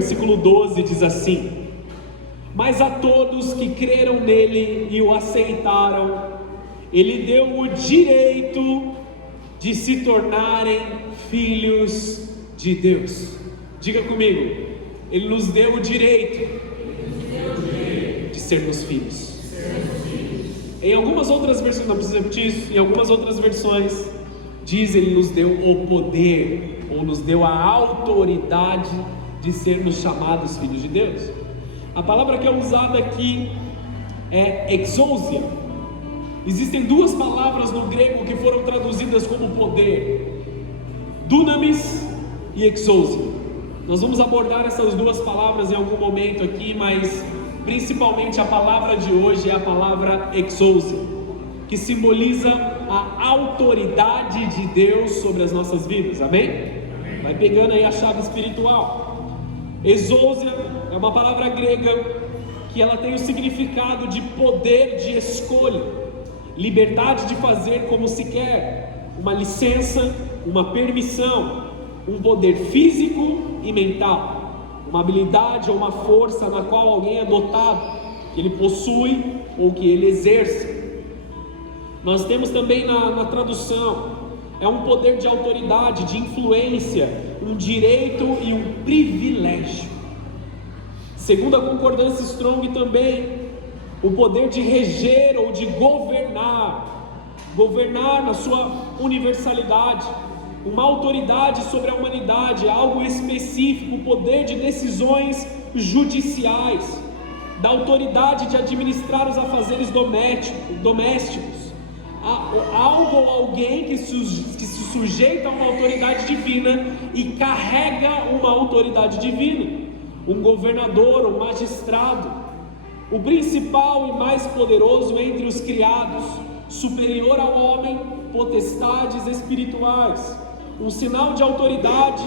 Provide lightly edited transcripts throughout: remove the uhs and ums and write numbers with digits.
Versículo 12 diz assim: mas a todos que creram nele e o aceitaram, ele deu o direito de se tornarem filhos de Deus. Diga comigo, ele nos deu o direito de sermos filhos. Em algumas outras versões, não precisa repetir isso, em algumas outras versões diz: ele nos deu o poder, ou nos deu a autoridade de sermos chamados filhos de Deus. A palavra que é usada aqui é exousia. Existem duas palavras no grego que foram traduzidas como poder: dunamis e exousia. Nós vamos abordar essas duas palavras em algum momento aqui, mas principalmente a palavra de hoje é a palavra exousia, que simboliza a autoridade de Deus sobre as nossas vidas. Amém? Vai pegando aí a chave espiritual. Exousia é uma palavra grega que ela tem o significado de poder de escolha, liberdade de fazer como se quer, uma licença, uma permissão, um poder físico e mental, uma habilidade ou uma força na qual alguém é dotado, que ele possui ou que ele exerce. Nós temos também na tradução, é um poder de autoridade, de influência, um direito e um privilégio. Segundo a concordância Strong também, o poder de reger ou de governar na sua universalidade, uma autoridade sobre a humanidade, algo específico, o poder de decisões judiciais, da autoridade de administrar os afazeres domésticos, algo ou alguém que se sujeita a uma autoridade divina e carrega uma autoridade divina, um governador, um magistrado, o principal e mais poderoso entre os criados, superior ao homem, potestades espirituais, um sinal de autoridade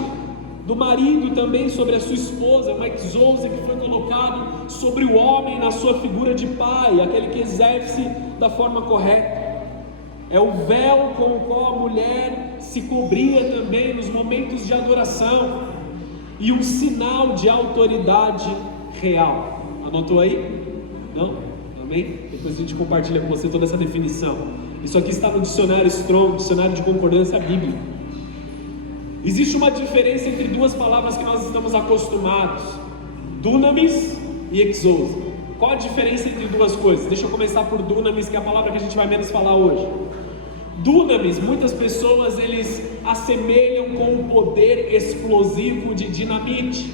do marido também sobre a sua esposa, uma exousia que foi colocado sobre o homem na sua figura de pai, aquele que exerce da forma correta. É o véu com o qual a mulher se cobria também nos momentos de adoração, e um sinal de autoridade real. Anotou aí? Não? Amém? Depois a gente compartilha com você toda essa definição. Isso aqui está no dicionário Strong, dicionário de concordância bíblica. Existe uma diferença entre duas palavras que nós estamos acostumados: dunamis e exousia. Qual a diferença entre duas coisas? Deixa eu começar por dunamis, que é a palavra que a gente vai menos falar hoje. Dunamis, muitas pessoas eles assemelham com o poder explosivo de dinamite,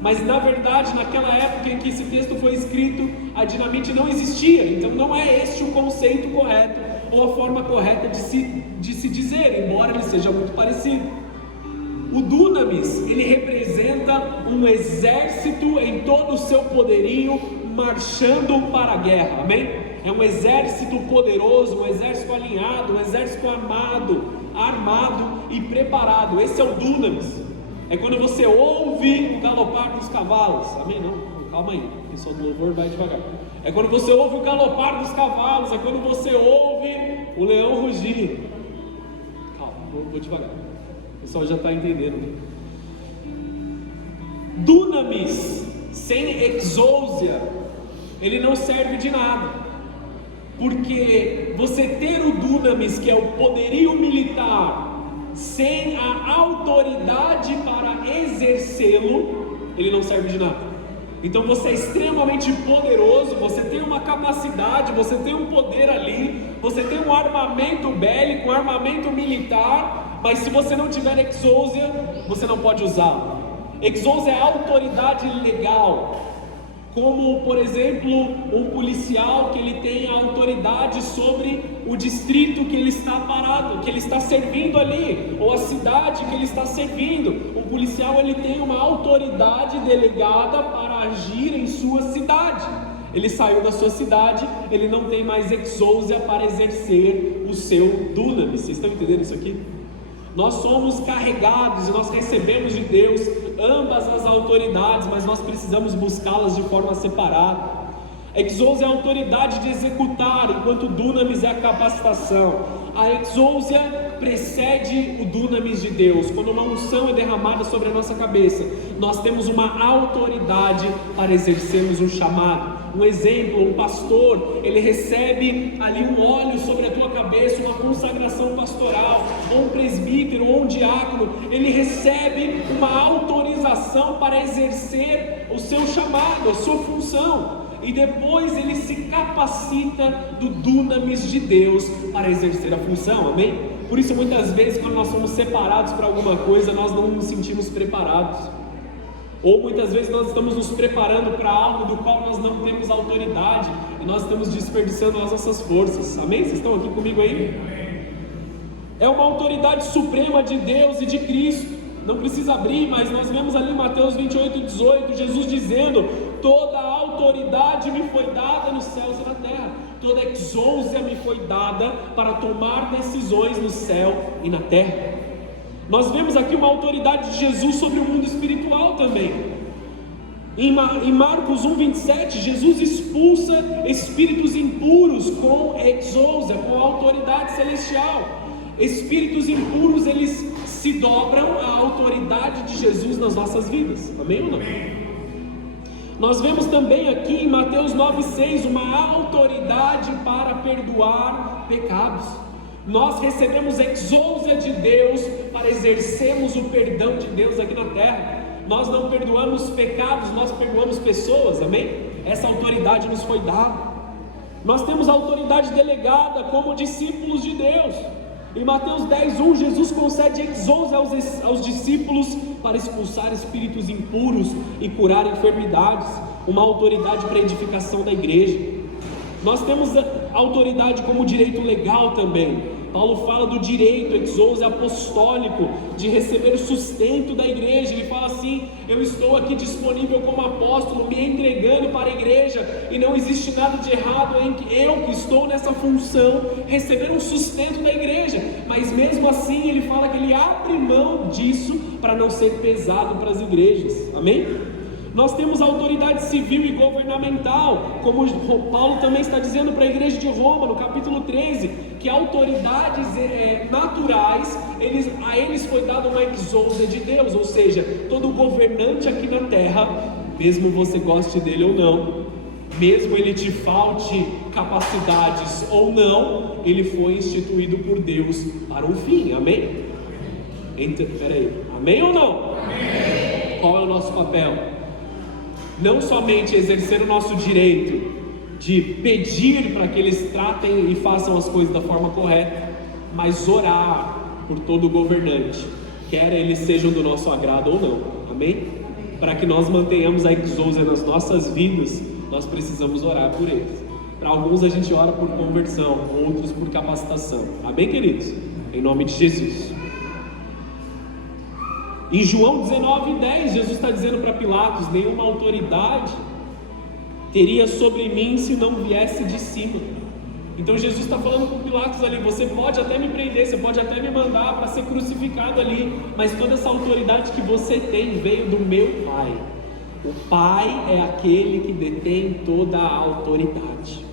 mas na verdade naquela época em que esse texto foi escrito, a dinamite não existia, então não é este o conceito correto ou a forma correta de se dizer, embora ele seja muito parecido. O dunamis, ele representa um exército em todo o seu poderio marchando para a guerra, amém? É um exército poderoso, um exército alinhado, um exército armado e preparado. Esse é o dunamis. É quando você ouve o galopar dos cavalos. Amém? Não, calma aí, o pessoal do louvor vai devagar. É quando você ouve o galopar dos cavalos, é quando você ouve o leão rugir. Calma, vou devagar. O pessoal já está entendendo. Dunamis sem exousia, ele não serve de nada. Porque você ter o dunamis, que é o poderio militar, sem a autoridade para exercê-lo, ele não serve de nada. Então você é extremamente poderoso, você tem uma capacidade, você tem um poder ali, você tem um armamento bélico, um armamento militar, mas se você não tiver exousia, você não pode usá-lo. Exousia é a autoridade legal. Como, por exemplo, um policial que ele tem a autoridade sobre o distrito que ele está parado, que ele está servindo ali, ou a cidade que ele está servindo. O policial ele tem uma autoridade delegada para agir em sua cidade. Ele saiu da sua cidade, ele não tem mais exousia para exercer o seu dunamis. Vocês estão entendendo isso aqui? Nós somos carregados e nós recebemos de Deus ambas as autoridades, mas nós precisamos buscá-las de forma separada. Exousia é a autoridade de executar, enquanto dunamis é a capacitação. A exousia precede o dunamis de Deus. Quando uma unção é derramada sobre a nossa cabeça, nós temos uma autoridade para exercermos um chamado. Um exemplo, um pastor, ele recebe ali um óleo sobre a tua cabeça, uma consagração pastoral, ou um presbítero, ou um diácono, ele recebe uma autorização para exercer o seu chamado, a sua função, e depois ele se capacita do dunamis de Deus para exercer a função, amém? Por isso muitas vezes quando nós somos separados para alguma coisa, nós não nos sentimos preparados. Ou muitas vezes nós estamos nos preparando para algo do qual nós não temos autoridade e nós estamos desperdiçando as nossas forças. Amém? Vocês estão aqui comigo aí? É uma autoridade suprema de Deus e de Cristo. Não precisa abrir, mas nós vemos ali em Mateus 28:18, Jesus dizendo: toda a autoridade me foi dada nos céus e na terra. Toda exousia me foi dada para tomar decisões no céu e na terra. Nós vemos aqui uma autoridade de Jesus sobre o mundo espiritual também. Em Marcos 1:27, Jesus expulsa espíritos impuros com exousia, com autoridade celestial. Espíritos impuros, eles se dobram à autoridade de Jesus nas nossas vidas. Amém ou não? Nós vemos também aqui em Mateus 9:6 uma autoridade para perdoar pecados. Nós recebemos exousia de Deus para exercermos o perdão de Deus aqui na terra. Nós não perdoamos pecados, nós perdoamos pessoas, amém? Essa autoridade nos foi dada. Nós temos autoridade delegada como discípulos de Deus. Em Mateus 10:1, Jesus concede exousia aos discípulos para expulsar espíritos impuros e curar enfermidades, uma autoridade para a edificação da igreja. Nós temos autoridade como direito legal também. Paulo fala do direito exousia apostólico, de receber o sustento da igreja. Ele fala assim: eu estou aqui disponível como apóstolo, me entregando para a igreja, e não existe nada de errado em que eu, que estou nessa função, receber um sustento da igreja. Mas mesmo assim ele fala que ele abre mão disso para não ser pesado para as igrejas, amém? Nós temos autoridade civil e governamental, como Paulo também está dizendo para a igreja de Roma, no capítulo 13, que autoridades naturais, a eles foi dada uma exousia de Deus, ou seja, todo governante aqui na terra, mesmo você goste dele ou não, mesmo ele te falte capacidades ou não, ele foi instituído por Deus para um fim, amém? Então, peraí, amém ou não? Amém. Qual é o nosso papel? Não somente exercer o nosso direito de pedir para que eles tratem e façam as coisas da forma correta, mas orar por todo governante, quer eles sejam do nosso agrado ou não, amém? Para que nós mantenhamos a exousia nas nossas vidas, nós precisamos orar por eles. Para alguns a gente ora por conversão, outros por capacitação, amém, queridos? Em nome de Jesus. Em João 19:10, Jesus está dizendo para Pilatos: nenhuma autoridade teria sobre mim se não viesse de cima. Então Jesus está falando com Pilatos ali: você pode até me prender, você pode até me mandar para ser crucificado ali, mas toda essa autoridade que você tem veio do meu Pai. O Pai é aquele que detém toda a autoridade.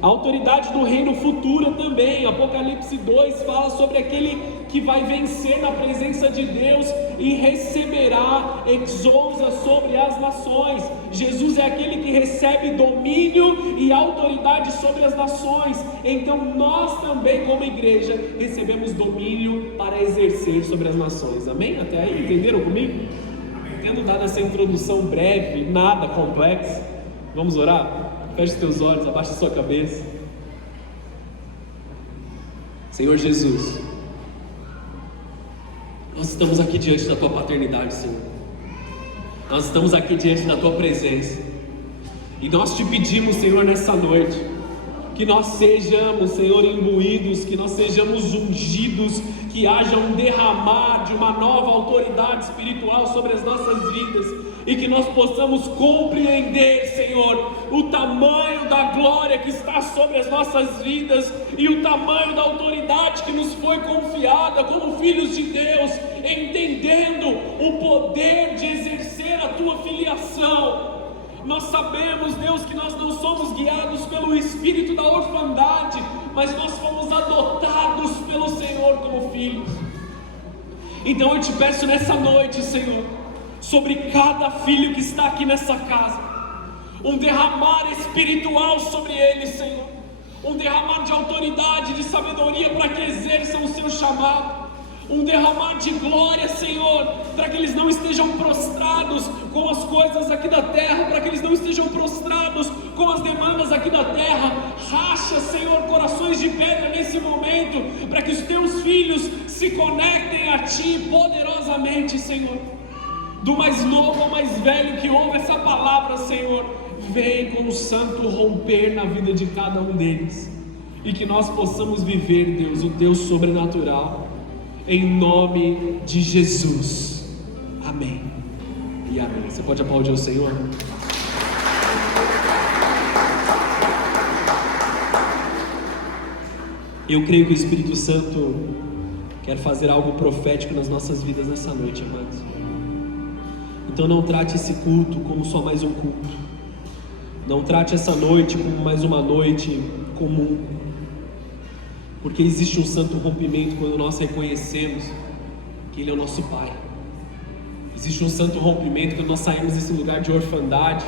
A autoridade do reino futura também. Apocalipse 2 fala sobre aquele que vai vencer na presença de Deus e receberá exousia sobre as nações. Jesus é aquele que recebe domínio e autoridade sobre as nações. Então nós também, como igreja, recebemos domínio para exercer sobre as nações. Amém? Até aí, entenderam comigo? Tendo dado essa introdução breve, nada complexa, vamos orar? Feche os teus olhos, abaixa a sua cabeça. Senhor Jesus, nós estamos aqui diante da Tua paternidade, Senhor. Nós estamos aqui diante da Tua presença. E nós te pedimos, Senhor, nessa noite, que nós sejamos, Senhor, imbuídos, que nós sejamos ungidos, que haja um derramar de uma nova autoridade espiritual sobre as nossas vidas, e que nós possamos compreender, Senhor, o tamanho da glória que está sobre as nossas vidas, e o tamanho da autoridade que nos foi confiada como filhos de Deus, entendendo o poder de exercer a Tua filiação. Nós sabemos, Deus, que nós não somos guiados pelo espírito da orfandade, mas nós fomos adotados pelo Senhor como filhos. Então eu te peço nessa noite, Senhor, sobre cada filho que está aqui nessa casa, um derramar espiritual sobre eles, Senhor, um derramar de autoridade, de sabedoria para que exerçam o seu chamado, um derramar de glória, Senhor, para que eles não estejam prostrados com as coisas aqui da terra, para que eles não estejam prostrados com as demandas aqui da terra. Racha, Senhor, corações de pedra nesse momento, para que os teus filhos se conectem a Ti poderosamente, Senhor. Do mais novo ao mais velho que ouve essa palavra, Senhor, vem com o santo romper na vida de cada um deles, e que nós possamos viver, Deus, o Teu sobrenatural, em nome de Jesus, amém e amém. Você pode aplaudir o Senhor? Eu creio que o Espírito Santo quer fazer algo profético nas nossas vidas nessa noite, amados. Então não trate esse culto como só mais um culto, não trate essa noite como mais uma noite comum, porque existe um santo rompimento quando nós reconhecemos que Ele é o nosso Pai. Existe um santo rompimento quando nós saímos desse lugar de orfandade,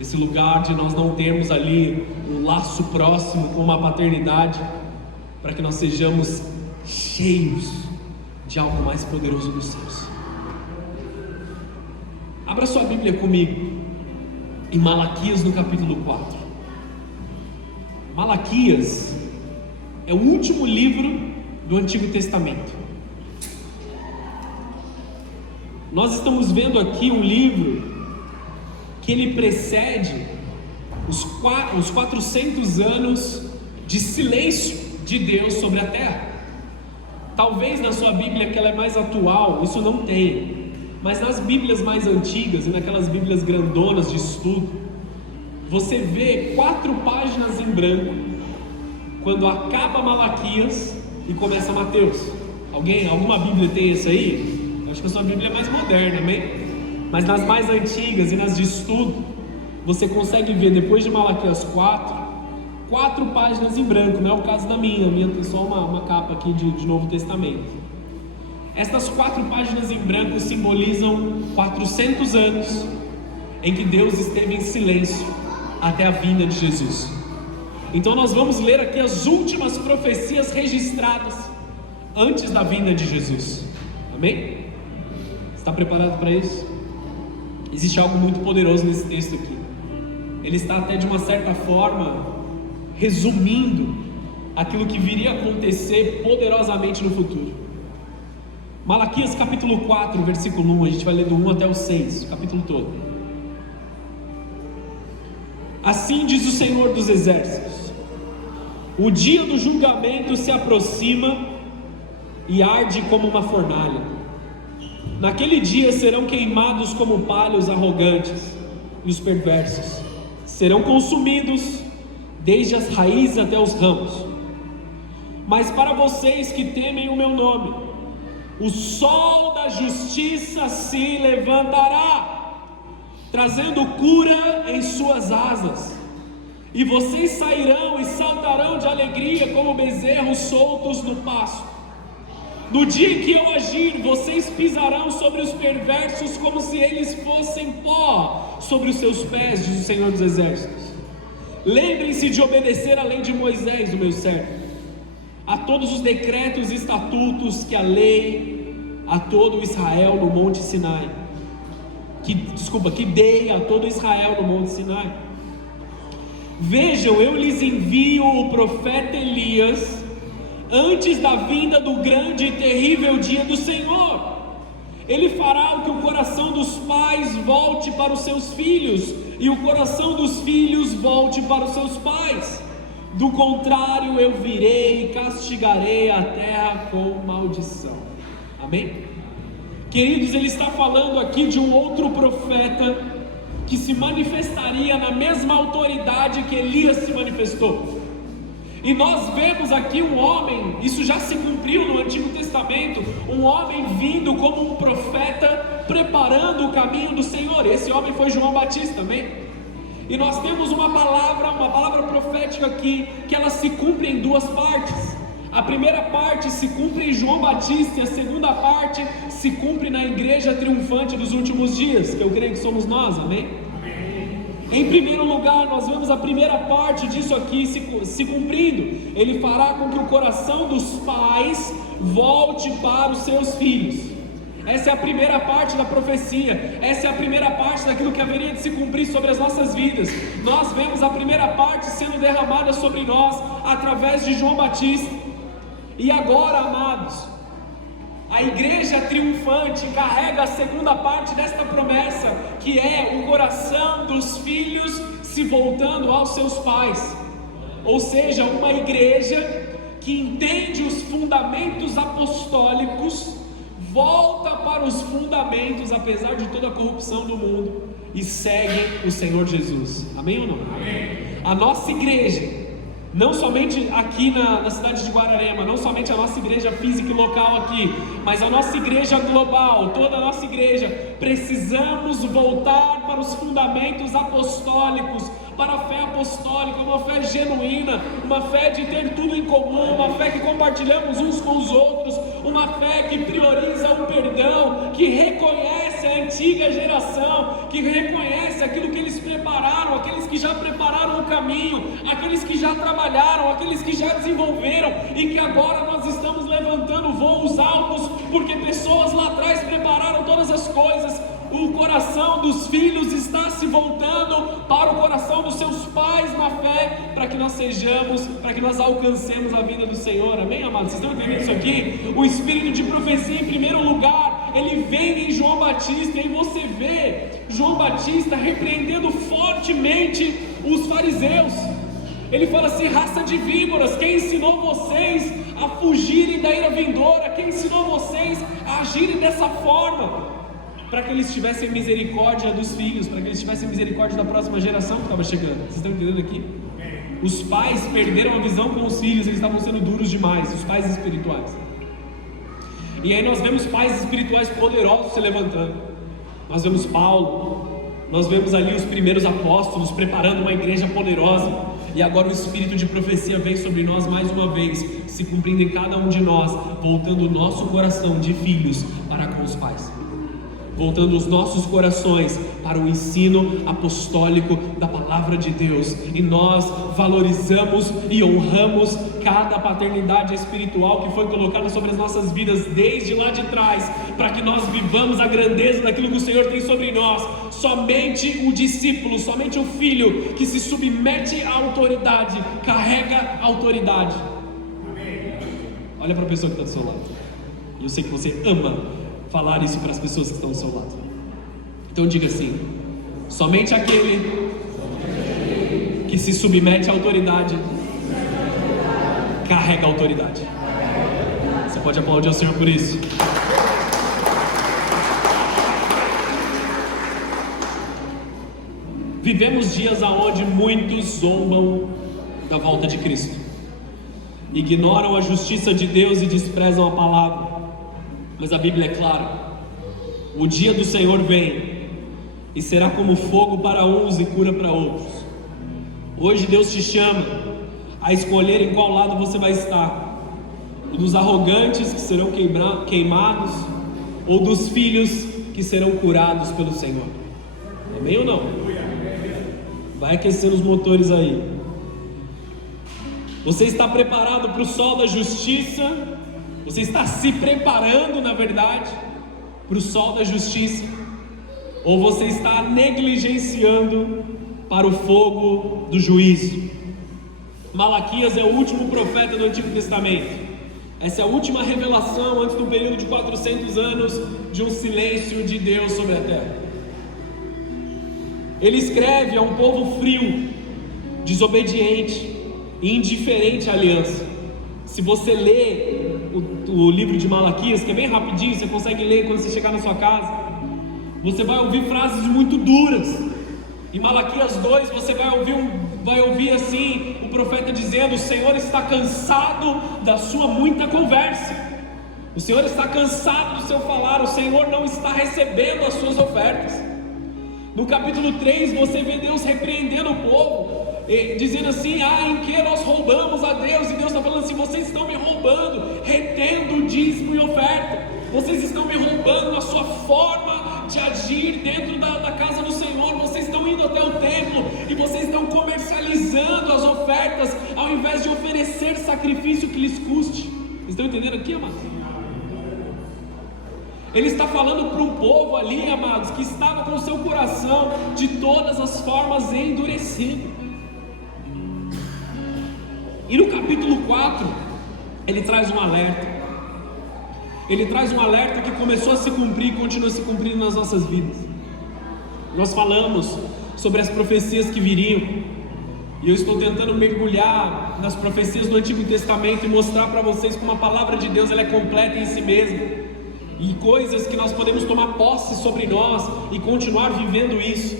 esse lugar de nós não termos ali um laço próximo com uma paternidade, para que nós sejamos cheios de algo mais poderoso dos céus. Abra sua Bíblia comigo em Malaquias no capítulo 4. Malaquias é o último livro do Antigo Testamento. Nós estamos vendo aqui um livro que ele precede os 400 anos de silêncio de Deus sobre a terra. Talvez na sua Bíblia, que ela é mais atual, isso não tem, mas nas Bíblias mais antigas e naquelas Bíblias grandonas de estudo, você vê 4 páginas em branco quando acaba Malaquias e começa Mateus. Alguma Bíblia tem isso aí? Eu acho que a sua Bíblia é mais moderna, amém? Mas nas mais antigas e nas de estudo, você consegue ver depois de Malaquias 4 páginas em branco. Não é o caso da minha tem só uma capa aqui de Novo Testamento. Estas 4 páginas em branco simbolizam 400 anos em que Deus esteve em silêncio até a vinda de Jesus. Então nós vamos ler aqui as últimas profecias registradas antes da vinda de Jesus. Amém? Está preparado para isso? Existe algo muito poderoso nesse texto aqui. Ele está até de uma certa forma resumindo aquilo que viria a acontecer poderosamente no futuro. Malaquias capítulo 4, versículo 1, a gente vai ler do 1 até o 6, o capítulo todo. Assim diz o Senhor dos Exércitos: o dia do julgamento se aproxima e arde como uma fornalha. Naquele dia serão queimados como palha os arrogantes e os perversos, serão consumidos desde as raízes até os ramos. Mas para vocês que temem o meu nome, o sol da justiça se levantará, trazendo cura em suas asas, e vocês sairão e saltarão de alegria como bezerros soltos no pasto. No dia em que eu agir, vocês pisarão sobre os perversos como se eles fossem pó sobre os seus pés, diz o Senhor dos Exércitos. Lembrem-se de obedecer a lei de Moisés, o meu servo, a todos os decretos e estatutos que a lei a todo Israel no Monte Sinai, que dei a todo Israel no Monte Sinai. Vejam, eu lhes envio o profeta Elias antes da vinda do grande e terrível dia do Senhor. Ele fará que o coração dos pais volte para os seus filhos e o coração dos filhos volte para os seus pais. Do contrário, eu virei e castigarei a terra com maldição. Amém? Queridos, ele está falando aqui de um outro profeta que se manifestaria na mesma autoridade que Elias se manifestou. E nós vemos aqui um homem, isso já se cumpriu no Antigo Testamento, um homem vindo como um profeta, preparando o caminho do Senhor. Esse homem foi João Batista, amém? E nós temos uma palavra profética aqui, que ela se cumpre em 2 partes. A primeira parte se cumpre em João Batista e a segunda parte se cumpre na igreja triunfante dos últimos dias, que eu creio que somos nós, amém? Em primeiro lugar, nós vemos a primeira parte disso aqui se cumprindo. Ele fará com que o coração dos pais volte para os seus filhos. Essa é a primeira parte da profecia. Essa é a primeira parte daquilo que haveria de se cumprir sobre as nossas vidas. Nós vemos a primeira parte sendo derramada sobre nós através de João Batista. E agora, amados, a igreja triunfante carrega a segunda parte desta promessa, que é o coração dos filhos se voltando aos seus pais. Ou seja, uma igreja que entende os fundamentos apostólicos, volta para os fundamentos, apesar de toda a corrupção do mundo, e segue o Senhor Jesus. Amém ou não? Amém. A nossa igreja, não somente aqui na cidade de Guararema, não somente a nossa igreja física e local aqui, mas a nossa igreja global, toda a nossa igreja, precisamos voltar para os fundamentos apostólicos, para a fé apostólica, uma fé genuína, uma fé de ter tudo em comum, uma fé que compartilhamos uns com os outros, uma fé que prioriza o perdão, que reconhece a antiga geração, que reconhece aquilo que eles prepararam, aqueles que já prepararam o caminho, aqueles que já trabalharam, aqueles que já desenvolveram e que agora nós estamos levantando voos altos, porque pessoas lá atrás prepararam todas as coisas. O coração dos filhos está se voltando para o coração dos seus pais na fé, para que nós sejamos, para que nós alcancemos a vida do Senhor. Amém, amados? Vocês estão entendendo isso aqui? O espírito de profecia, em primeiro lugar, ele vem em João Batista, e você vê João Batista repreendendo fortemente os fariseus. Ele fala assim: raça de víboras, quem ensinou vocês a fugirem da ira vindoura? Quem ensinou vocês a agirem dessa forma? Para que eles tivessem misericórdia dos filhos, para que eles tivessem misericórdia da próxima geração que estava chegando. Vocês estão entendendo aqui? Os pais perderam a visão com os filhos, eles estavam sendo duros demais, os pais espirituais. E aí nós vemos pais espirituais poderosos se levantando. Nós vemos Paulo, nós vemos ali os primeiros apóstolos preparando uma igreja poderosa. E agora o espírito de profecia vem sobre nós mais uma vez, se cumprindo em cada um de nós, voltando o nosso coração de filhos para com os pais, voltando os nossos corações para o ensino apostólico da palavra de Deus. E nós valorizamos e honramos cada paternidade espiritual que foi colocada sobre as nossas vidas desde lá de trás, para que nós vivamos a grandeza daquilo que o Senhor tem sobre nós. Somente o discípulo, somente o filho que se submete à autoridade, carrega a autoridade. Olha para a pessoa que está do seu lado, e eu sei que você ama falar isso para as pessoas que estão do seu lado. Então diga assim: somente aquele que se submete à autoridade carrega a autoridade. Você pode aplaudir ao Senhor por isso? Vivemos dias onde muitos zombam da volta de Cristo, ignoram a justiça de Deus e desprezam a palavra. Mas a Bíblia é clara: o dia do Senhor vem e será como fogo para uns e cura para outros. Hoje Deus te chama a escolher em qual lado você vai estar: o dos arrogantes que serão queimados, ou dos filhos que serão curados pelo Senhor. Amém ou não? Vai aquecendo os motores aí. Você está preparado para o sol da justiça? Você está se preparando, na verdade, para o sol da justiça? Ou você está negligenciando para o fogo do juízo? Malaquias é o último profeta do Antigo Testamento. Essa é a última revelação antes do período de 400 anos de um silêncio de Deus sobre a terra. Ele escreve a um povo frio, desobediente e indiferente à aliança. Se você lê o livro de Malaquias, que é bem rapidinho, você consegue ler quando você chegar na sua casa, você vai ouvir frases muito duras. Em Malaquias 2 você vai ouvir assim o profeta dizendo: o Senhor está cansado da sua muita conversa, o Senhor está cansado do seu falar, o Senhor não está recebendo as suas ofertas. No capítulo 3 você vê Deus repreendendo o povo, dizendo assim: em que nós roubamos a Deus? E Deus está falando assim: vocês estão me roubando, retendo o dízimo e oferta, vocês estão me roubando na sua forma de agir dentro da casa do Senhor, vocês estão indo até o templo e vocês estão comercializando as ofertas, ao invés de oferecer sacrifício que lhes custe. Vocês estão entendendo aqui, amados? Ele está falando para um povo ali, amados, que estava com o seu coração de todas as formas endurecido. E no capítulo 4, ele traz um alerta. Ele traz um alerta que começou a se cumprir e continua se cumprindo nas nossas vidas. Nós falamos sobre as profecias que viriam, e eu estou tentando mergulhar nas profecias do Antigo Testamento e mostrar para vocês como a palavra de Deus ela é completa em si mesma, e coisas que nós podemos tomar posse sobre nós e continuar vivendo isso.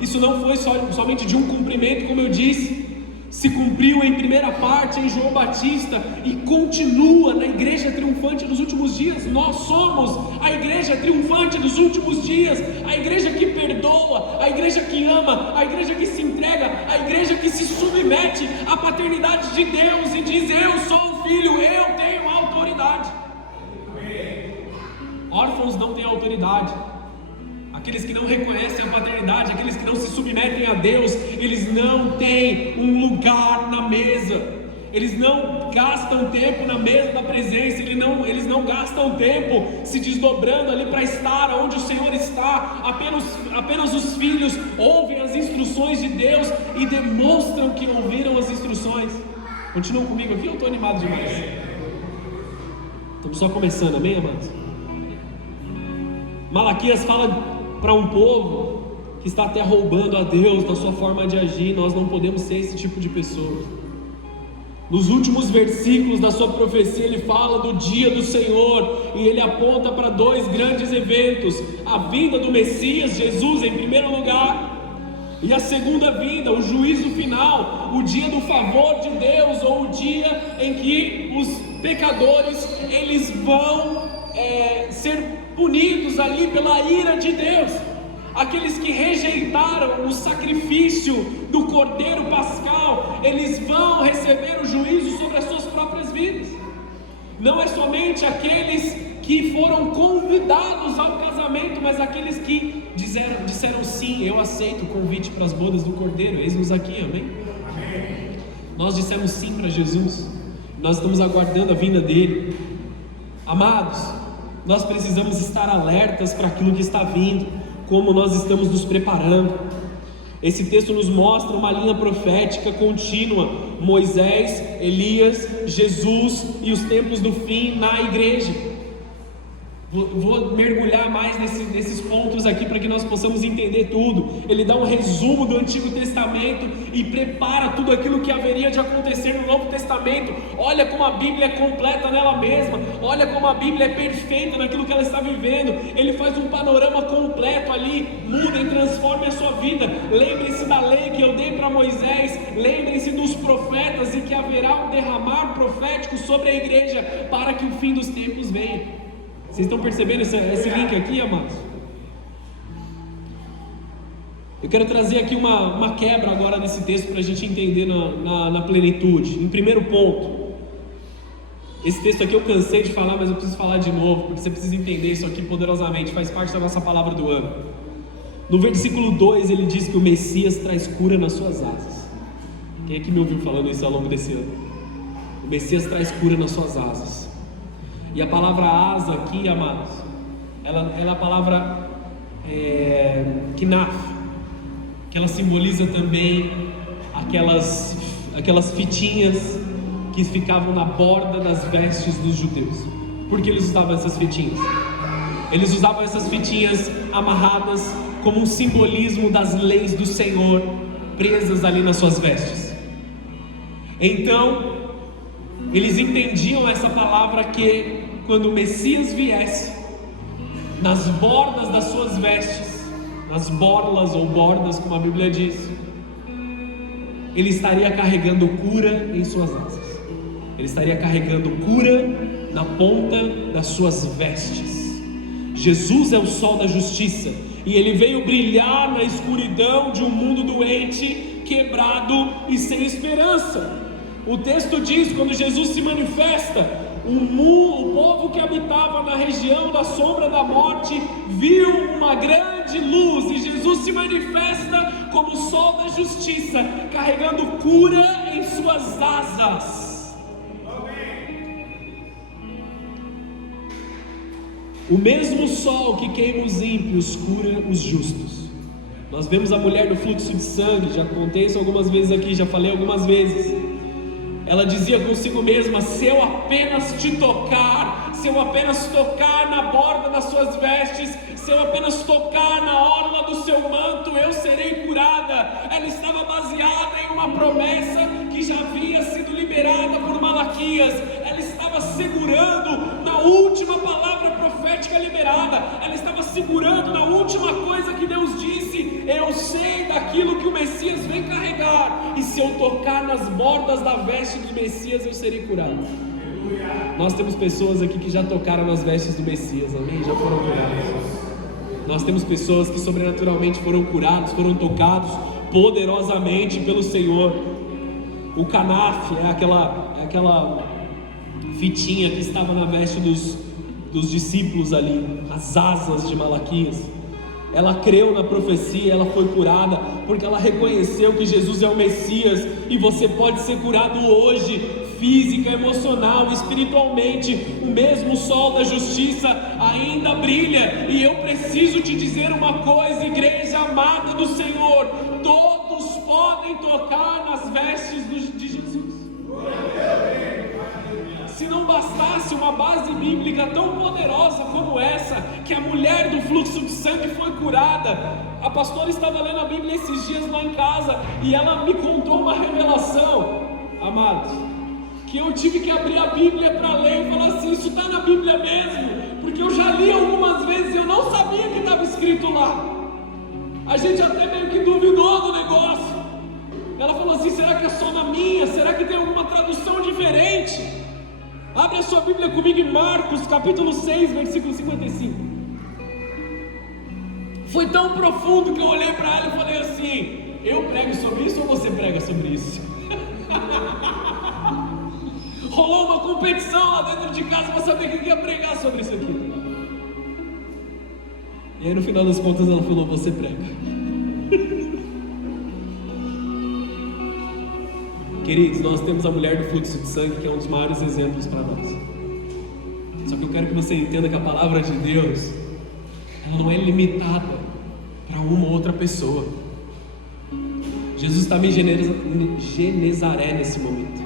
Isso não foi somente de um cumprimento, como eu disse, se cumpriu em primeira parte em João Batista e continua na igreja triunfante dos últimos dias. Nós somos a igreja triunfante dos últimos dias, a igreja que perdoa, a igreja que ama, a igreja que se entrega, a igreja que se submete à paternidade de Deus e diz: eu sou o filho, eu tenho autoridade. Órfãos não têm autoridade. Aqueles que não reconhecem a paternidade, aqueles que não se submetem a Deus, eles não têm um lugar na mesa. Eles não gastam tempo na mesa da presença. Eles não gastam tempo se desdobrando ali para estar onde o Senhor está. Apenas os filhos ouvem as instruções de Deus e demonstram que ouviram as instruções. Continuam comigo aqui? Eu estou animado demais. Estamos só começando, amém, amados? Malaquias fala para um povo que está até roubando a Deus na sua forma de agir. Nós não podemos ser esse tipo de pessoa. Nos últimos versículos da sua profecia, ele fala do dia do Senhor, e ele aponta para dois grandes eventos: a vinda do Messias, Jesus em primeiro lugar, e a segunda vinda, o juízo final, o dia do favor de Deus, ou o dia em que os pecadores eles vão ser punidos ali pela ira de Deus. Aqueles que rejeitaram o sacrifício do Cordeiro Pascal, eles vão receber o juízo sobre as suas próprias vidas. Não é somente aqueles que foram convidados ao casamento, mas aqueles que disseram sim, eu aceito o convite para as bodas do Cordeiro. Eis-nos aqui, amém? Nós dissemos sim para Jesus, nós estamos aguardando a vinda dele. Amados, nós precisamos estar alertas para aquilo que está vindo, como nós estamos nos preparando. Esse texto nos mostra uma linha profética contínua: Moisés, Elias, Jesus e os tempos do fim na igreja. Vou mergulhar mais nesses pontos aqui para que nós possamos entender tudo. Ele dá um resumo do Antigo Testamento e prepara tudo aquilo que haveria de acontecer no Novo Testamento. Olha como a Bíblia é completa nela mesma, olha como a Bíblia é perfeita naquilo que ela está vivendo. Ele faz um panorama completo ali. Muda e transforma a sua vida. Lembre-se da lei que eu dei para Moisés, lembrem-se dos profetas, e que haverá um derramar profético sobre a igreja para que o fim dos tempos venha. Vocês estão percebendo esse link aqui, amados? Eu quero trazer aqui uma quebra agora nesse texto para a gente entender na plenitude. Em primeiro ponto, esse texto aqui eu cansei de falar, mas eu preciso falar de novo, porque você precisa entender isso aqui poderosamente, faz parte da nossa palavra do ano. No versículo 2 ele diz que o Messias traz cura nas suas asas. Quem é que me ouviu falando isso ao longo desse ano? O Messias traz cura nas suas asas. E a palavra asa aqui, amados, ela é a palavra knaf, que ela simboliza também aquelas fitinhas que ficavam na borda das vestes dos judeus. Por que eles usavam essas fitinhas? Eles usavam essas fitinhas amarradas como um simbolismo das leis do Senhor, presas ali nas suas vestes. Então, eles entendiam essa palavra que quando o Messias viesse, nas bordas das suas vestes, nas borlas ou bordas, como a Bíblia diz, ele estaria carregando cura em suas asas. Ele estaria carregando cura na ponta das suas vestes. Jesus é o sol da justiça. e ele veio brilhar na escuridão de um mundo doente, quebrado e sem esperança. O texto diz, quando Jesus se manifesta, o povo que habitava na região da sombra da morte viu uma grande luz, e Jesus se manifesta como o sol da justiça, carregando cura em suas asas. O mesmo sol que queima os ímpios cura os justos. Nós vemos a mulher do fluxo de sangue, já contei isso algumas vezes aqui, já falei algumas vezes. Ela dizia consigo mesma: se eu apenas te tocar, se eu apenas tocar na borda das suas vestes, se eu apenas tocar na orla do seu manto, eu serei curada. Ela estava baseada em uma promessa que já havia sido liberada por Malaquias. Ela estava segurando na última palavra profética liberada. Ela estava segurando na última coisa que Deus disse: eu sei daquilo que o Messias vem carregar, e se eu tocar nas bordas da veste do Messias, eu serei curado. Nós temos pessoas aqui que já tocaram nas vestes do Messias, amém? Já foram curados. Nós temos pessoas que sobrenaturalmente foram curados, foram tocados poderosamente pelo Senhor. O canaf é aquela fitinha que estava na veste dos discípulos ali, as asas de Malaquias. Ela creu na profecia, ela foi curada, porque ela reconheceu que Jesus é o Messias, e você pode ser curado hoje, física, emocional, espiritualmente. O mesmo sol da justiça ainda brilha, e eu preciso te dizer uma coisa, igreja amada do Senhor: todos podem tocar nas vestes de Jesus. Se não bastasse uma base bíblica tão poderosa como essa, que a mulher do fluxo de sangue foi curada. A pastora estava lendo a Bíblia esses dias lá em casa, e ela me contou uma revelação, amados, que eu tive que abrir a Bíblia para ler e falar assim: isso está na Bíblia mesmo? Porque eu já li algumas vezes e eu não sabia que estava escrito lá. A gente até meio que duvidou do negócio. Ela falou assim: será que é só na minha? Será que tem alguma tradução diferente? Abre a sua Bíblia comigo em Marcos capítulo 6, versículo 55. Foi tão profundo que eu olhei para ela e falei assim: eu prego sobre isso ou você prega sobre isso? Rolou uma competição lá dentro de casa para saber quem ia pregar sobre isso aqui. E aí no final das contas ela falou: você prega. Queridos, nós temos a mulher do fluxo de sangue, que é um dos maiores exemplos para nós. Só que eu quero que você entenda que a palavra de Deus, ela não é limitada para uma ou outra pessoa. Jesus estava em Genezaré nesse momento.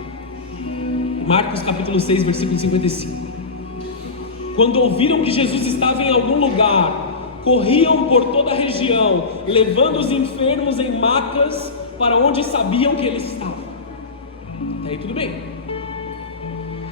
Marcos capítulo 6, versículo 55. Quando ouviram que Jesus estava em algum lugar, corriam por toda a região, levando os enfermos em macas para onde sabiam que ele estava. Até aí tudo bem.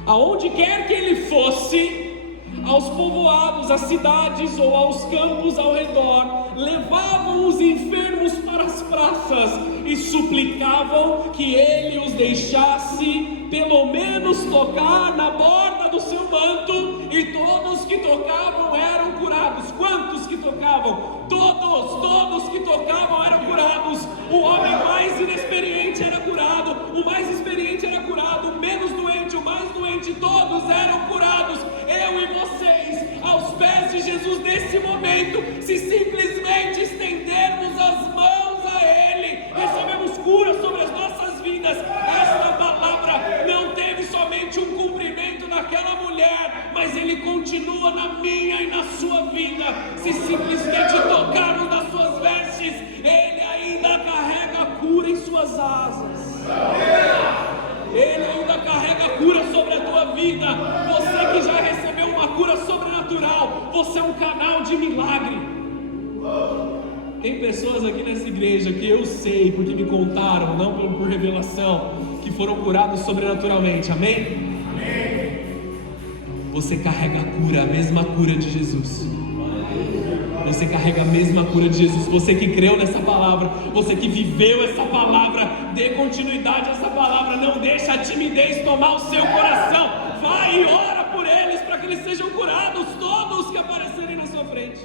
Aonde quer que ele fosse, aos povoados, às cidades ou aos campos ao redor, levavam os enfermos para as praças e suplicavam que ele os deixasse pelo menos tocar na borda do seu manto, e todos que tocavam eram curados. Quantos que tocavam? Todos que tocavam eram curados. O homem mais inexperiente era curado, o mais experiente era curado, o menos doente, o mais doente, todos eram curados. Eu e vocês, aos pés de Jesus nesse momento, se simplesmente estendermos as mãos a Ele, recebemos cura sobre as nossas vidas. Esta palavra não teve somente um cumprimento naquela mulher, mas Ele continua na minha e na sua vida. Se simplesmente tocarmos nas suas vestes, Ele ainda carrega a cura em suas asas. Ele ainda carrega a cura sobre a tua vida. Você que já recebeu uma cura sobrenatural, você é um canal de milagre. Tem pessoas aqui nessa igreja que eu sei, porque me contaram, não por revelação, que foram curados sobrenaturalmente, amém? Amém. Você carrega a cura, a mesma cura de Jesus. Você carrega a mesma cura de Jesus. Você que creu nessa palavra, você que viveu essa palavra, dê continuidade a essa palavra. Não deixa a timidez tomar o seu coração. Vai e ora por eles para que eles sejam curados, todos que aparecerem na sua frente.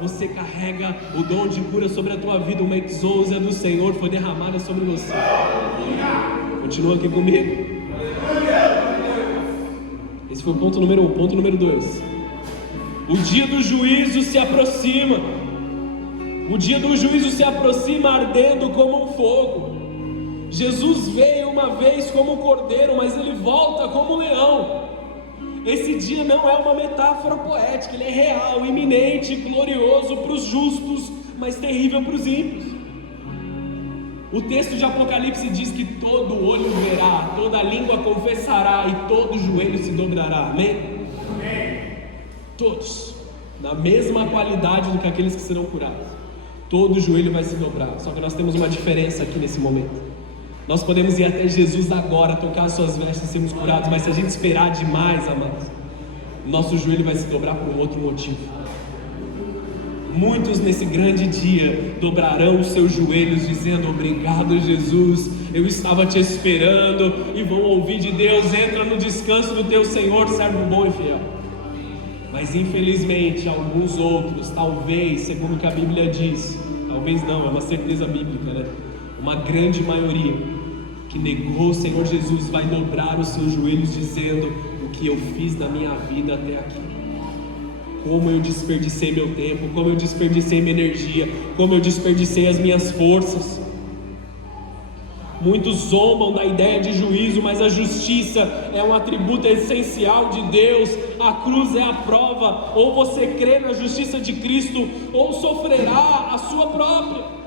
você carrega o dom de cura sobre a tua vida. Uma exousia do Senhor foi derramada sobre você. Continua aqui comigo. Esse foi o ponto número 1. Ponto número 2. O dia do juízo se aproxima. O dia do juízo se aproxima ardendo como um fogo. Jesus veio uma vez como um cordeiro, mas ele volta como um leão. Esse dia não é uma metáfora poética, ele é real, iminente, glorioso para os justos, mas terrível para os ímpios. O texto de Apocalipse diz que todo olho verá, toda língua confessará e todo joelho se dobrará. Amém? Amém. Todos, na mesma qualidade do que aqueles que serão curados. Todo joelho vai se dobrar. Só que nós temos uma diferença aqui nesse momento. Nós podemos ir até Jesus agora, tocar as suas vestes e sermos curados, mas se a gente esperar demais, amados, nosso joelho vai se dobrar por um outro motivo. Muitos nesse grande dia dobrarão os seus joelhos dizendo: obrigado, Jesus, eu estava te esperando, e vão ouvir de Deus: entra no descanso do teu Senhor, servo bom e fiel. Mas infelizmente alguns outros, talvez, segundo o que a Bíblia diz, talvez não, é uma certeza bíblica, né? Uma grande maioria que negou o Senhor Jesus vai dobrar os seus joelhos dizendo: o que eu fiz na minha vida até aqui, como eu desperdicei meu tempo, como eu desperdicei minha energia, como eu desperdicei as minhas forças. Muitos zombam da ideia de juízo, mas a justiça é um atributo essencial de Deus. A cruz é a prova: ou você crê na justiça de Cristo, ou sofrerá a sua própria.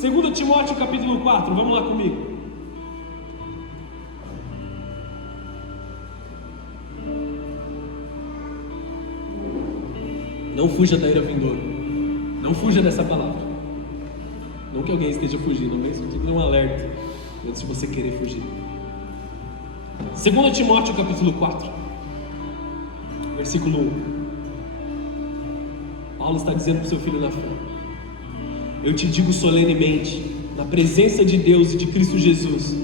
2 Timóteo capítulo 4, vamos lá comigo. Não fuja da ira vindoura. Não fuja dessa palavra. Não que alguém esteja fugindo, mas isso aqui é um alerta antes de você querer fugir. 2 Timóteo capítulo 4, versículo 1. Paulo está dizendo para o seu filho na fé: eu te digo solenemente, na presença de Deus e de Cristo Jesus,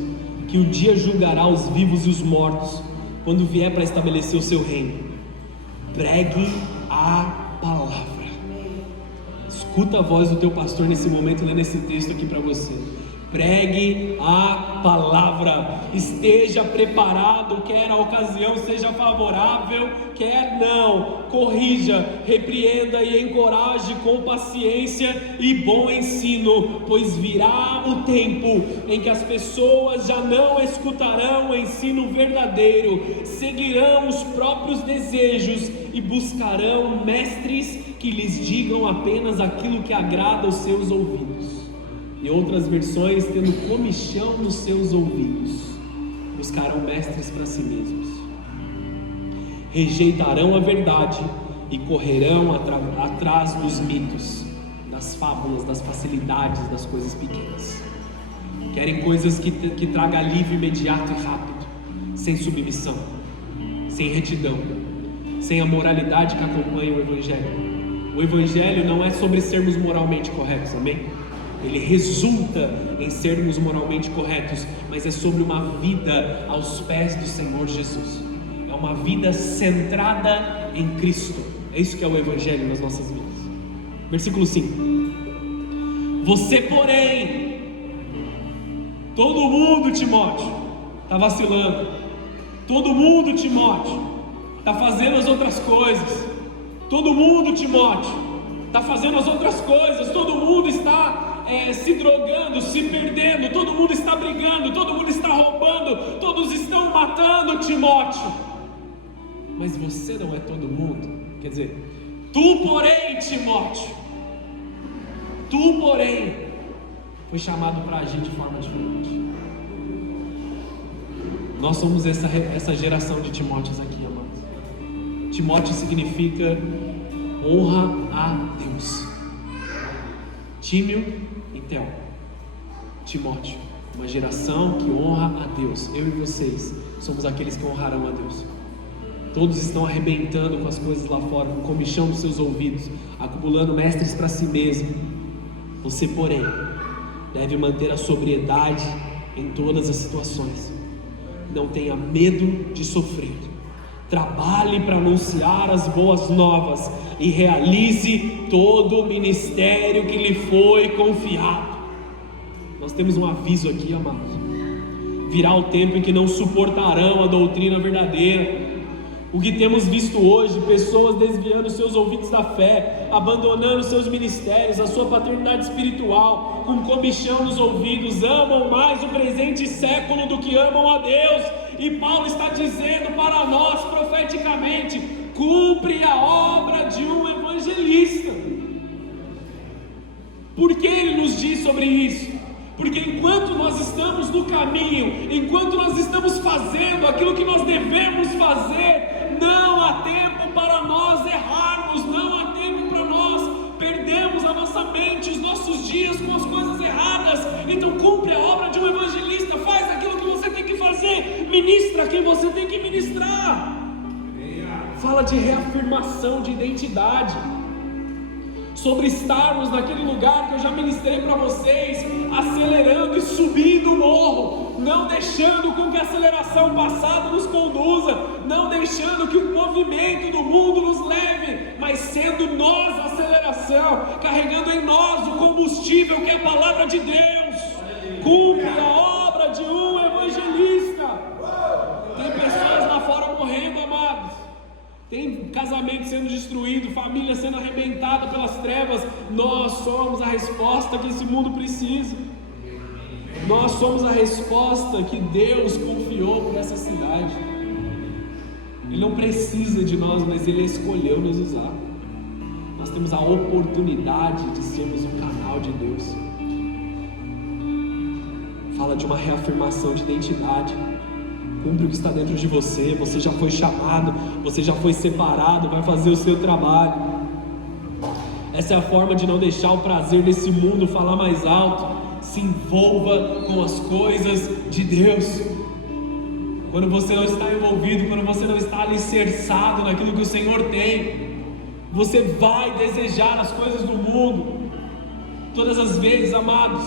que o dia julgará os vivos e os mortos, quando vier para estabelecer o seu reino. Pregue a palavra. Escuta a voz do teu pastor nesse momento, lendo esse texto aqui para você. Pregue a palavra. Esteja preparado, quer a ocasião seja favorável, quer não. Corrija, repreenda e encoraje com paciência e bom ensino, pois virá o tempo em que as pessoas já não escutarão o ensino verdadeiro, seguirão os próprios desejos e buscarão mestres que lhes digam apenas aquilo que agrada aos seus ouvidos. E outras versões, tendo comichão nos seus ouvidos, buscarão mestres para si mesmos. Rejeitarão a verdade e correrão atrás dos mitos, das fábulas, das facilidades, das coisas pequenas. Querem coisas que tragam alívio imediato e rápido, sem submissão, sem retidão, sem a moralidade que acompanha o Evangelho. O Evangelho não é sobre sermos moralmente corretos, amém? Ele resulta em sermos moralmente corretos, mas é sobre uma vida aos pés do Senhor Jesus. É uma vida centrada em Cristo. É isso que é o Evangelho nas nossas vidas. Versículo 5. Você, porém, todo mundo, Timóteo, está vacilando. Todo mundo, Timóteo, está fazendo as outras coisas. Todo mundo, Timóteo, está fazendo as outras coisas. Todo mundo está se drogando, se perdendo, todo mundo está brigando, todo mundo está roubando, todos estão matando, Timóteo. Mas você não é todo mundo. Quer dizer, tu porém, Timóteo, tu porém foi chamado para agir de forma diferente. Nós somos essa geração de Timóteos aqui, amados. Timóteo significa honra a Deus. Tímio e Theo. Timóteo, uma geração que honra a Deus. Eu e vocês somos aqueles que honrarão a Deus. Todos estão arrebentando com as coisas lá fora, com comichão nos seus ouvidos, acumulando mestres para si mesmo. Você, porém, deve manter a sobriedade em todas as situações. Não tenha medo de sofrer. trabalhe para anunciar as boas novas e realize todo o ministério que lhe foi confiado. Nós temos um aviso aqui, amados. Virá o tempo em que não suportarão a doutrina verdadeira. O que temos visto hoje, pessoas desviando seus ouvidos da fé, abandonando seus ministérios, a sua paternidade espiritual, com comichão nos ouvidos, amam mais o presente século do que amam a Deus. E Paulo está dizendo para nós profeticamente: cumpre a obra de um evangelista. Por que ele nos diz sobre isso? Porque enquanto nós estamos no caminho, enquanto nós estamos fazendo aquilo que nós devemos fazer, não há tempo para nós errarmos, não há tempo para nós perdermos a nossa mente, os nossos dias com as coisas erradas. Então cumpre a obra de um evangelista, faz aquilo que você tem que fazer, ministra quem você tem que ministrar. Fala de reafirmação de identidade, sobre estarmos naquele lugar que eu já ministrei para vocês, acelerando e subindo o morro, não deixando com que a aceleração passada nos conduza, não deixando que o movimento do mundo nos leve, mas sendo nós a aceleração, carregando em nós o combustível que é a palavra de Deus. Cumpre a obra de um evangelista. Tem pessoas lá fora morrendo, amados. Tem casamento sendo destruído, família sendo arrebentada pelas trevas. Nós somos a resposta que esse mundo precisa. Nós somos a resposta que Deus confiou para essa cidade. Ele não precisa de nós, mas Ele escolheu nos usar. Nós temos a oportunidade de sermos um canal de Deus. Fala de uma reafirmação de identidade. Cumpre o que está dentro de você. Você já foi chamado, você já foi separado, vai fazer o seu trabalho. Essa é a forma de não deixar o prazer desse mundo falar mais alto. Se envolva com as coisas de Deus. Quando você não está envolvido, quando você não está alicerçado naquilo que o Senhor tem, você vai desejar as coisas do mundo. Todas as vezes, amados,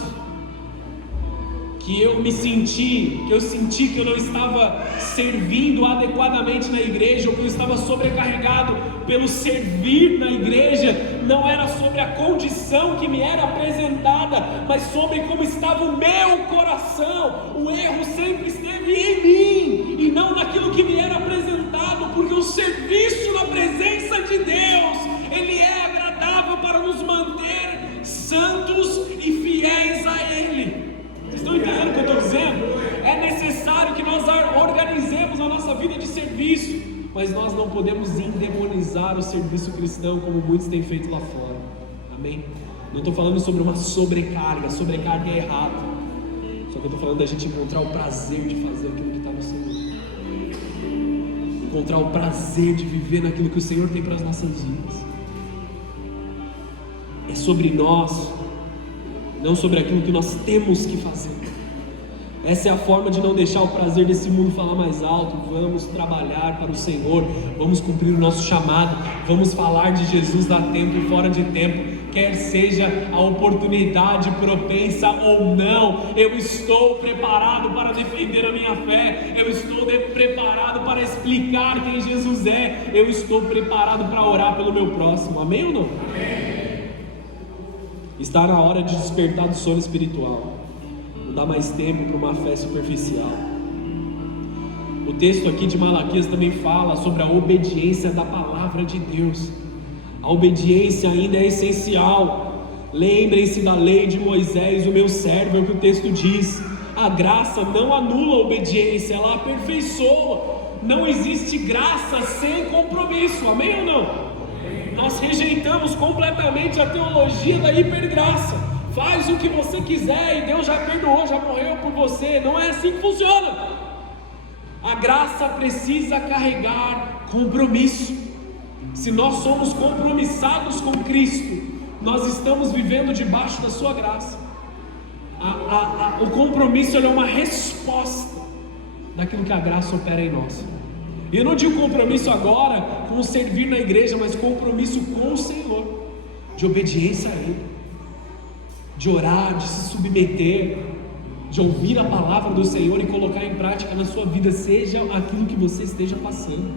que eu senti que eu não estava servindo adequadamente na igreja, ou que eu estava sobrecarregado pelo servir na igreja, não era sobre a condição que me era apresentada, mas sobre como estava o meu coração. O erro sempre esteve em mim, e não naquilo que me era apresentado, porque o serviço na presença de Deus, ele é agradável para nos manter santos e fiéis a Ele. Vocês estão entendendo o que eu estou dizendo? É necessário que nós organizemos a nossa vida de serviço, mas nós não podemos endemonizar o serviço cristão como muitos têm feito lá fora. Amém? Não estou falando sobre uma sobrecarga é errado. Só que eu estou falando da gente encontrar o prazer de fazer aquilo que está no Senhor, encontrar o prazer de viver naquilo que o Senhor tem para as nossas vidas. É sobre nós, não sobre aquilo que nós temos que fazer. Essa é a forma de não deixar o prazer desse mundo falar mais alto. Vamos trabalhar para o Senhor, vamos cumprir o nosso chamado, vamos falar de Jesus a tempo e fora de tempo, quer seja a oportunidade propensa ou não. Eu estou preparado para defender a minha fé, eu estou preparado para explicar quem Jesus é, eu estou preparado para orar pelo meu próximo. Amém ou não? Amém. Está na hora de despertar do sono espiritual. Não dá mais tempo para uma fé superficial. O texto aqui de Malaquias também fala sobre a obediência da palavra de Deus. A obediência ainda é essencial. Lembrem-se da lei de Moisés, o meu servo, é o que o texto diz. A graça não anula a obediência, ela aperfeiçoa. Não existe graça sem compromisso. Amém ou não? Nós rejeitamos completamente a teologia da hipergraça. Faz o que você quiser e Deus já perdoou, já morreu por você. Não é assim que funciona. A graça precisa carregar compromisso. Se nós somos compromissados com Cristo, nós estamos vivendo debaixo da sua graça. O compromisso é uma resposta daquilo que a graça opera em nós. E eu não digo compromisso agora com o servir na igreja, mas compromisso com o Senhor, de obediência a Ele, de orar, de se submeter, de ouvir a palavra do Senhor e colocar em prática na sua vida, seja aquilo que você esteja passando.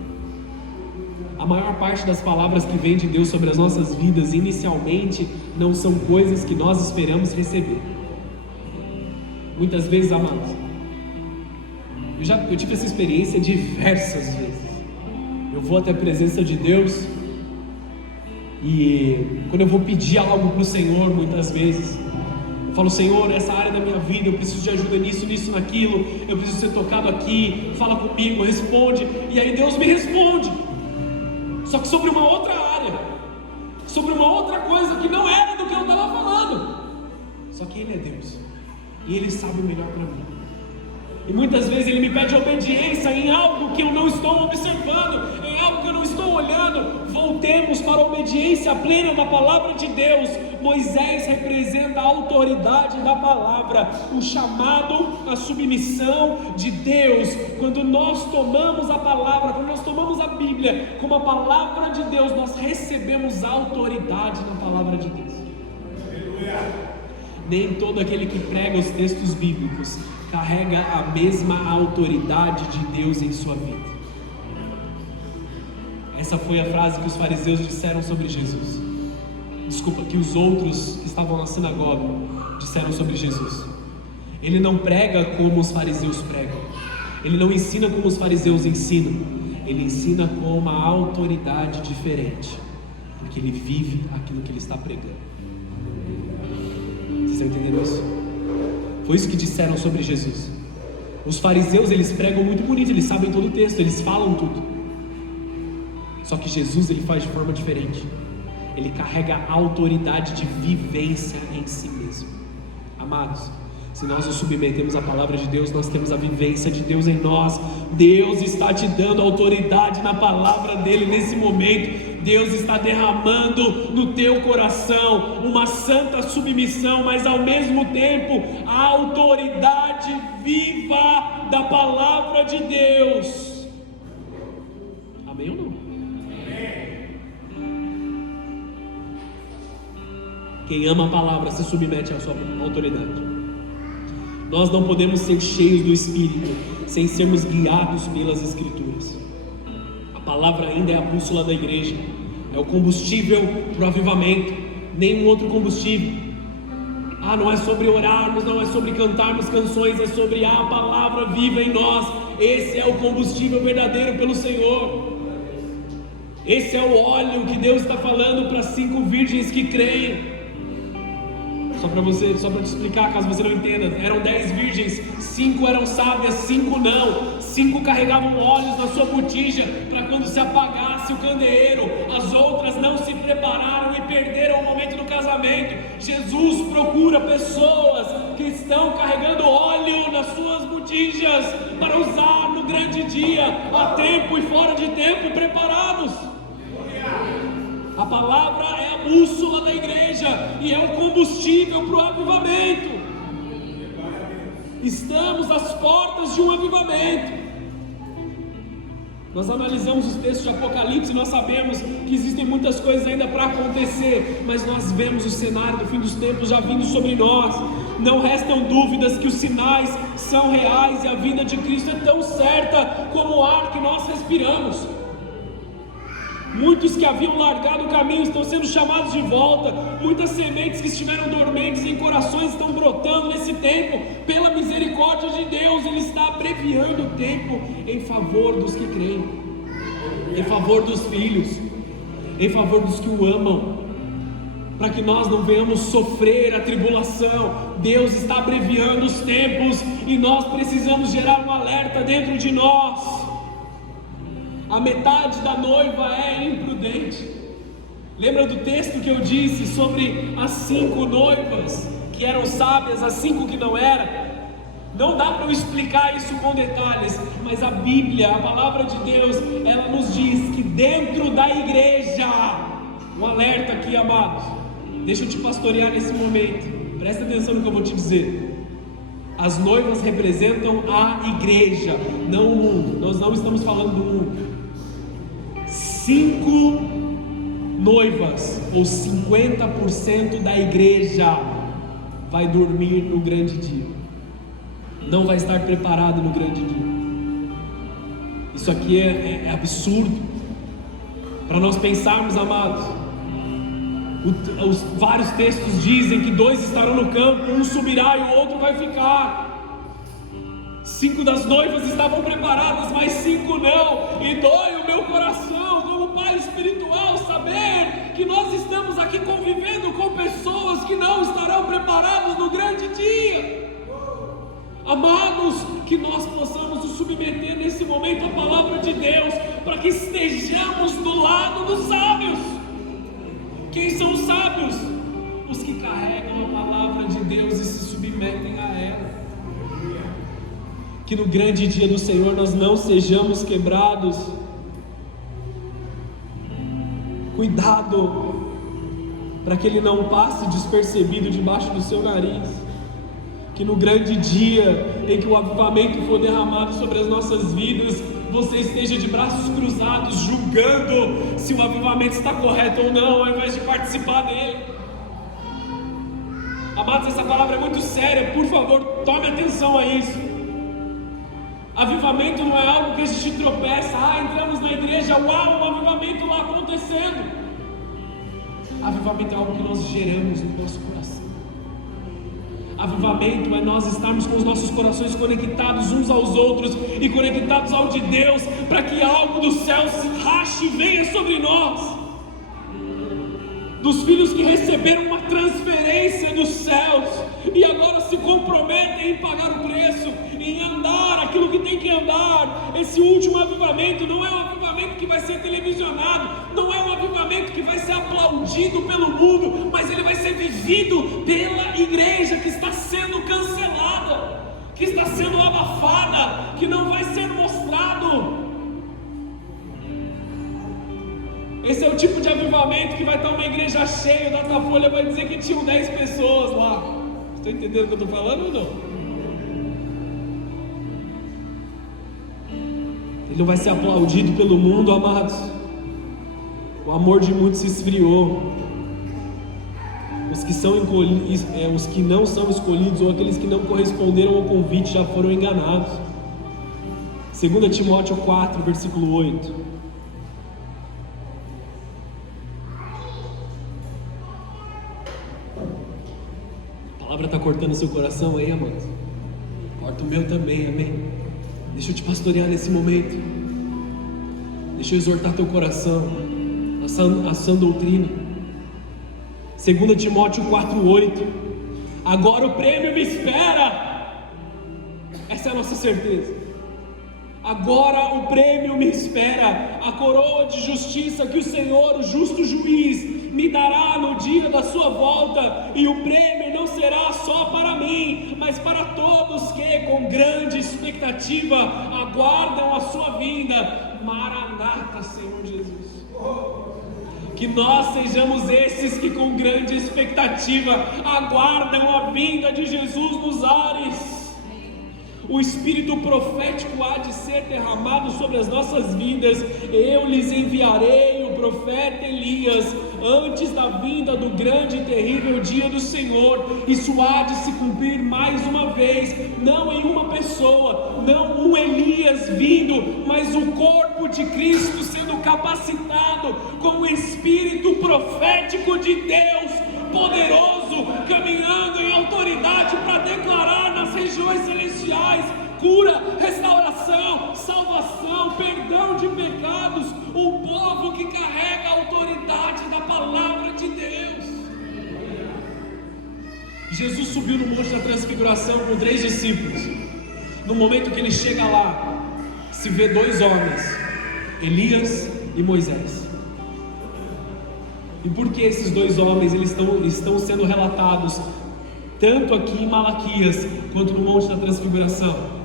a maior parte das palavras que vem de Deus sobre as nossas vidas, inicialmente, não são coisas que nós esperamos receber. Muitas vezes, amados, eu tive essa experiência diversas vezes. Eu vou até a presença de Deus e quando eu vou pedir algo para o Senhor, muitas vezes, eu falo: Senhor, essa área da minha vida, eu preciso de ajuda nisso, nisso, naquilo, eu preciso ser tocado aqui, fala comigo, responde. E aí Deus me responde, só que sobre uma outra área, sobre uma outra coisa que não era do que eu estava falando. Só que Ele é Deus e Ele sabe o melhor para mim. E muitas vezes Ele me pede obediência em algo que eu não estou observando, em algo que eu não estou olhando. Voltemos para a obediência plena da palavra de Deus. Moisés representa a autoridade da palavra, o chamado, a submissão de Deus. Quando nós tomamos a palavra, quando nós tomamos a Bíblia como a palavra de Deus, nós recebemos autoridade na palavra de Deus. Aleluia. Nem todo aquele que prega os textos bíblicos carrega a mesma autoridade de Deus em sua vida. Essa foi a frase que os fariseus disseram sobre Jesus. Desculpa, que os outros que estavam na sinagoga disseram sobre Jesus. Ele não prega como os fariseus pregam. Ele não ensina como os fariseus ensinam. Ele ensina com uma autoridade diferente, porque ele vive aquilo que ele está pregando. Vocês estão entendendo isso? Foi isso que disseram sobre Jesus. Os fariseus, eles pregam muito bonito, eles sabem todo o texto, eles falam tudo. Só que Jesus, ele faz de forma diferente. Ele carrega a autoridade de vivência em si mesmo. Amados, se nós nos submetemos à palavra de Deus, nós temos a vivência de Deus em nós. Deus está te dando autoridade na palavra dele nesse momento. Deus está derramando no teu coração uma santa submissão, mas ao mesmo tempo a autoridade viva da palavra de Deus. Amém ou não? Quem ama a palavra se submete à sua autoridade. Nós não podemos ser cheios do Espírito sem sermos guiados pelas Escrituras. A palavra ainda é a bússola da igreja, é o combustível para o avivamento, nenhum outro combustível. Não é sobre orarmos, não é sobre cantarmos canções, é sobre a palavra viva em nós. Esse é o combustível verdadeiro pelo Senhor. Esse é o óleo que Deus está falando para 5 virgens que creem. Só para te explicar, caso você não entenda, eram 10 virgens, 5 eram sábias, 5 não. 5 carregavam óleos na sua botija para quando se apagasse o candeeiro. As outras não se prepararam e perderam o momento do casamento. Jesus procura pessoas que estão carregando óleo nas suas botijas para usar no grande dia, a tempo e fora de tempo, preparados. A palavra é a bússola da igreja e é o combustível para o avivamento. Estamos às portas de um avivamento. Nós analisamos os textos de Apocalipse e nós sabemos que existem muitas coisas ainda para acontecer, mas nós vemos o cenário do fim dos tempos já vindo sobre nós. Não restam dúvidas que os sinais são reais e a vinda de Cristo é tão certa como o ar que nós respiramos. Muitos que haviam largado o caminho estão sendo chamados de volta. Muitas sementes que estiveram dormentes em corações estão brotando nesse tempo. Pela misericórdia de Deus, Ele está abreviando o tempo em favor dos que creem, em favor dos filhos, em favor dos que o amam, para que nós não venhamos sofrer a tribulação. Deus está abreviando os tempos e nós precisamos gerar um alerta dentro de nós. A metade da noiva é imprudente. Lembra do texto que eu disse sobre as 5 noivas que eram sábias, as 5 que não eram? Não dá para eu explicar isso com detalhes, mas a Bíblia, a palavra de Deus, ela nos diz que dentro da igreja, um alerta aqui, amados, deixa eu te pastorear nesse momento, presta atenção no que eu vou te dizer. As noivas representam a igreja, não o mundo. Nós não estamos falando do mundo. 5 noivas, ou 50% da igreja, vai dormir no grande dia, não vai estar preparado no grande dia. Isso aqui é absurdo. Para nós pensarmos, amados, os vários textos dizem que 2 estarão no campo, um subirá e o outro vai ficar. 5 das noivas estavam preparadas, mas 5 não. E dói o meu coração, como pai espiritual, saber que nós estamos aqui convivendo com pessoas que não estarão preparadas no grande dia. Amados, que nós possamos nos submeter nesse momento à palavra de Deus, para que estejamos do lado dos sábios. Quem são os sábios? Os que carregam a palavra de Deus e se submetem a ela. Que no grande dia do Senhor nós não sejamos quebrados. Cuidado, para que Ele não passe despercebido debaixo do seu nariz. Que no grande dia em que o avivamento for derramado sobre as nossas vidas, você esteja de braços cruzados, julgando se o avivamento está correto ou não, ao invés de participar dele. Amados, essa palavra é muito séria, por favor, tome atenção a isso. Avivamento não é algo que a gente tropeça, entramos na igreja, uau, um avivamento lá acontecendo. Avivamento é algo que nós geramos no nosso coração. Avivamento é nós estarmos com os nossos corações conectados uns aos outros e conectados ao de Deus, para que algo do céu se rache e venha sobre nós. Dos filhos que receberam uma transferência dos céus e agora se comprometem em pagar o preço, em andar aquilo que tem que andar. Esse último avivamento não é um avivamento que vai ser televisionado, não é um avivamento que vai ser aplaudido pelo mundo, mas ele vai ser vivido pela igreja que está sendo cancelada, que está sendo abafada, que não vai ser mostrado. Esse é o tipo de avivamento que vai estar uma igreja cheia, o Datafolha vai dizer que tinham 10 pessoas lá. Estão entendendo o que eu estou falando ou não? Ele não vai ser aplaudido pelo mundo, amados. O amor de muitos se esfriou. Os que não são escolhidos ou aqueles que não corresponderam ao convite já foram enganados. 2 Timóteo 4, versículo 8. A palavra está cortando seu coração aí, amados? Corta o meu também, amém? Deixa eu te pastorear nesse momento. Deixa eu exortar teu coração a sã doutrina. 2 Timóteo 4,8. Agora o prêmio me espera. Essa é a nossa certeza. Agora o prêmio me espera, a coroa de justiça que o Senhor, o justo juiz, me dará no dia da sua volta, e o prêmio não será só para mim, mas para todos que com grande expectativa aguardam a sua vinda. Maranata, Senhor Jesus. Que nós sejamos esses que com grande expectativa aguardam a vinda de Jesus nos ares. O espírito profético há de ser derramado sobre as nossas vidas. Eu lhes enviarei o profeta Elias antes da vinda do grande e terrível dia do Senhor. Isso há de se cumprir mais uma vez, não em uma pessoa, não um Elias vindo, mas o corpo de Cristo sendo capacitado com o espírito profético de Deus poderoso, caminhando em autoridade para declarar nas regiões celestiais cura, restauração, salvação, perdão de pecados. Um povo que carrega a autoridade da palavra de Deus. Jesus subiu no Monte da Transfiguração com 3 discípulos. No momento que ele chega lá, se vê 2 homens, Elias e Moisés. E por que esses 2 homens eles estão sendo relatados tanto aqui em Malaquias quanto no Monte da Transfiguração?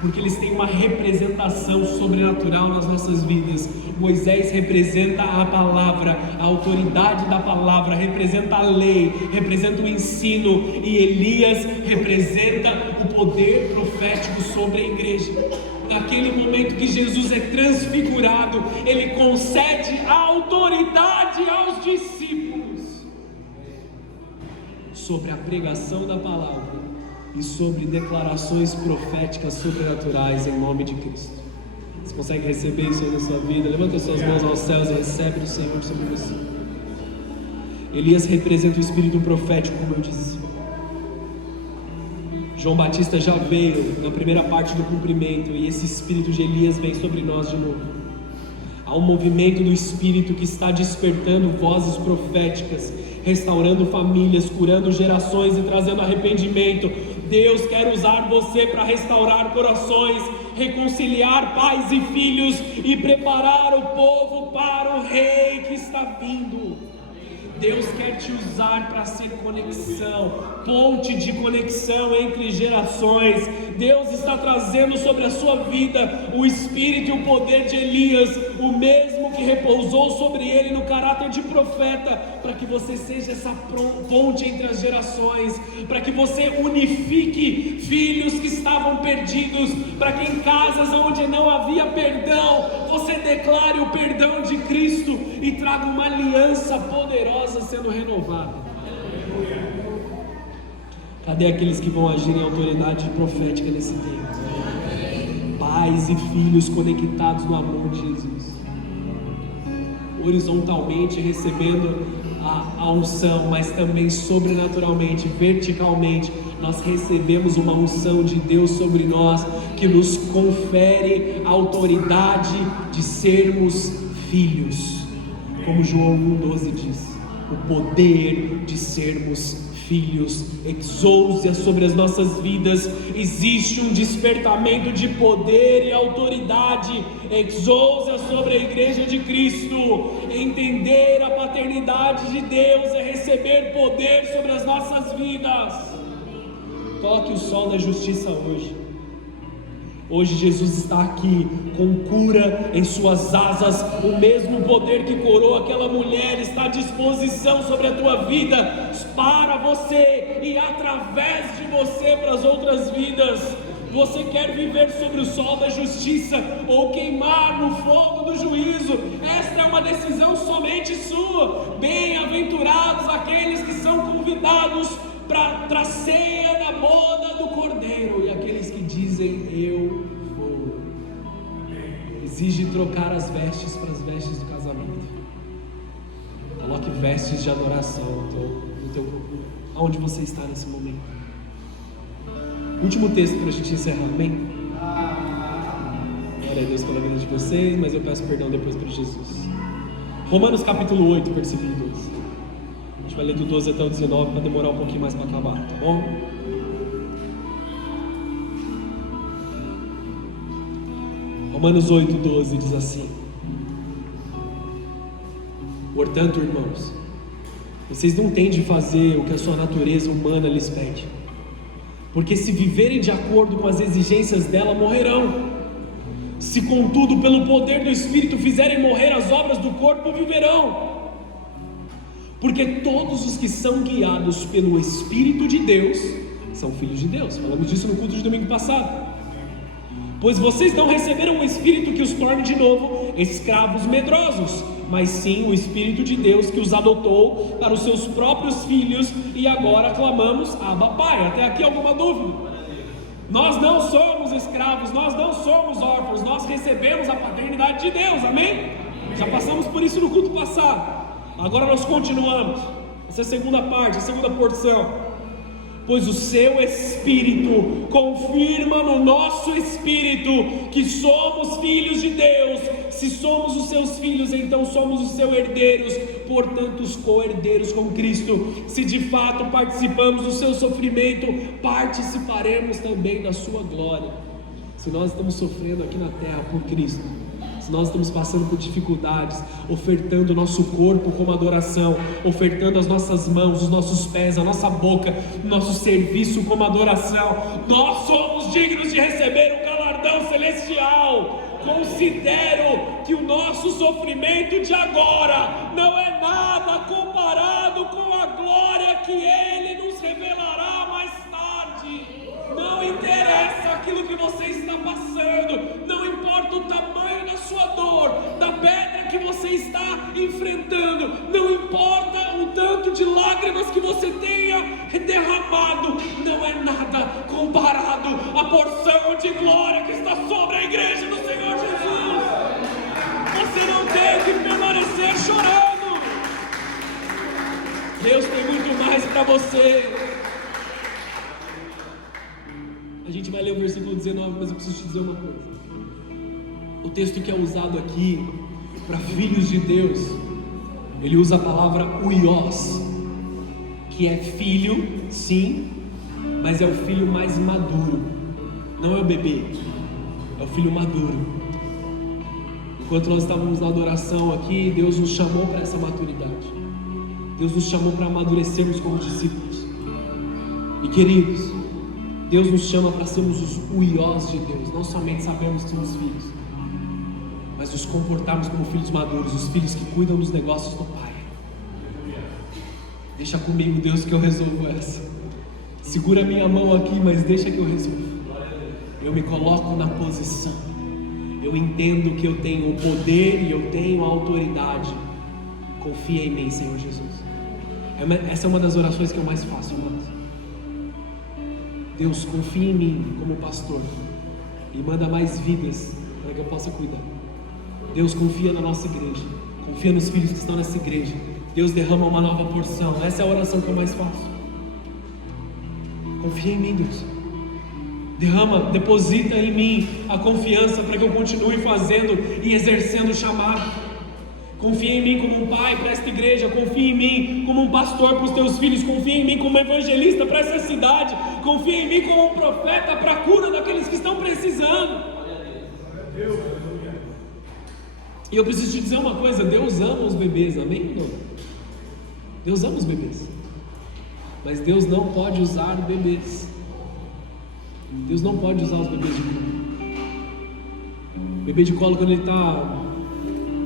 Porque eles têm uma representação sobrenatural nas nossas vidas. Moisés representa a palavra, a autoridade da palavra, representa a lei, representa o ensino, e Elias representa o poder profético sobre a igreja. Naquele momento que Jesus é transfigurado, ele concede a autoridade aos discípulos sobre a pregação da palavra e sobre declarações proféticas sobrenaturais em nome de Cristo. Você consegue receber isso aí na sua vida? Levanta as suas mãos aos céus e recebe do Senhor sobre você. Elias representa o espírito profético, como eu disse. João Batista já veio na primeira parte do cumprimento, e esse espírito de Elias vem sobre nós de novo. Há um movimento do espírito que está despertando vozes proféticas, restaurando famílias, curando gerações e trazendo arrependimento. Deus quer usar você para restaurar corações, reconciliar pais e filhos e preparar o povo para o rei que está vindo. Deus quer te usar para ser conexão, ponte de conexão entre gerações. Deus está trazendo sobre a sua vida o espírito e o poder de Elias, o mesmo que repousou sobre ele no caráter de profeta, para que você seja essa ponte entre as gerações, para que você unifique filhos que estavam perdidos, para que em casas onde não havia perdão, você declare o perdão de Cristo e traga uma aliança poderosa sendo renovada. Cadê aqueles que vão agir em autoridade profética nesse tempo? Pais e filhos conectados no amor de Jesus, horizontalmente recebendo a unção, mas também sobrenaturalmente, verticalmente, nós recebemos uma unção de Deus sobre nós, que nos confere a autoridade de sermos filhos, como João 1,12 diz, o poder de sermos filhos. Exousia sobre as nossas vidas, existe um despertamento de poder e autoridade. Exousia sobre a igreja de Cristo. Entender a paternidade de Deus é receber poder sobre as nossas vidas. Toque o sol da justiça hoje. Hoje Jesus está aqui com cura em suas asas. O mesmo poder que curou aquela mulher está à disposição sobre a tua vida, para você e através de você para as outras vidas. Você quer viver sobre o sol da justiça ou queimar no fogo do juízo? Esta é uma decisão somente sua. Bem-aventurados aqueles que são convidados para a ceia da boda do Cordeiro, e aqueles que dizem eu vou. Exige trocar as vestes para as vestes do casamento. Coloque vestes de adoração no teu corpo, aonde você está nesse momento. Último texto para a gente encerrar, amém? Glória a Deus pela vida de vocês, mas eu peço perdão depois para Jesus. Romanos capítulo 8, versículo 12. A gente vai ler do 12 até o 19 para demorar um pouquinho mais para acabar, tá bom? Romanos 8, 12 diz assim: portanto, irmãos, vocês não têm de fazer o que a sua natureza humana lhes pede, porque se viverem de acordo com as exigências dela, morrerão. Se contudo pelo poder do Espírito fizerem morrer as obras do corpo, viverão. Porque todos os que são guiados pelo Espírito de Deus são filhos de Deus. Falamos disso no culto de domingo passado. Pois vocês não receberam o Espírito que os torne de novo escravos medrosos, mas sim o Espírito de Deus que os adotou para os seus próprios filhos, e agora clamamos Abba Pai. Até aqui alguma dúvida? Nós não somos escravos, nós não somos órfãos, nós recebemos a paternidade de Deus, amém? Já passamos por isso no culto passado. Agora nós continuamos. Essa é a segunda parte, a segunda porção. Pois o seu Espírito confirma no nosso espírito que somos filhos de Deus. Se somos os seus filhos, então somos os seus herdeiros, portanto os co-herdeiros com Cristo. Se de fato participamos do seu sofrimento, participaremos também da sua glória. Se nós estamos sofrendo aqui na terra por Cristo, se nós estamos passando por dificuldades, ofertando o nosso corpo como adoração, ofertando as nossas mãos, os nossos pés, a nossa boca, o nosso serviço como adoração, nós somos dignos de receber o galardão celestial. Considero que o nosso sofrimento de agora não é nada comparado com a glória que Ele nos revelará mais tarde. Não interessa aquilo que você está passando, não importa o tamanho da sua dor, da pedra que você está enfrentando, não importa o tanto de lágrimas que você tenha derramado, não é nada comparado à porção de glória que está sobre a igreja do Senhor Jesus. chorando. Deus tem muito mais para você. A gente vai ler o versículo 19, mas eu preciso te dizer uma coisa. O texto que é usado aqui para filhos de Deus, ele usa a palavra uios, que é filho, sim, mas é o filho mais maduro. Não é o bebê, é o filho maduro. Enquanto nós estávamos na adoração aqui, Deus nos chamou para essa maturidade. Deus nos chamou para amadurecermos como discípulos. E queridos, Deus nos chama para sermos os uios de Deus. Não somente sabemos que somos filhos, mas nos comportarmos como filhos maduros, os filhos que cuidam dos negócios do Pai. Deixa comigo, Deus, que eu resolvo essa. Segura minha mão aqui, mas deixa que eu resolvo. Eu me coloco na posição. Eu entendo que eu tenho o poder e eu tenho a autoridade. Confia em mim, Senhor Jesus. Essa é uma das orações que eu mais faço, irmãos. Deus, confia em mim como pastor e manda mais vidas para que eu possa cuidar. Deus, confia na nossa igreja, confia nos filhos que estão nessa igreja. Deus, derrama uma nova porção. Essa é a oração que eu mais faço. Confia em mim, Deus. Derrama, deposita em mim a confiança para que eu continue fazendo e exercendo o chamado. Confia em mim como um pai para esta igreja. Confia em mim como um pastor para os teus filhos. Confia em mim como um evangelista para essa cidade. Confia em mim como um profeta para a cura daqueles que estão precisando. E eu preciso te dizer uma coisa: Deus ama os bebês, amém? Não? Deus ama os bebês, mas Deus não pode usar bebês. Deus não pode usar os bebês de colo. O bebê de colo, quando ele está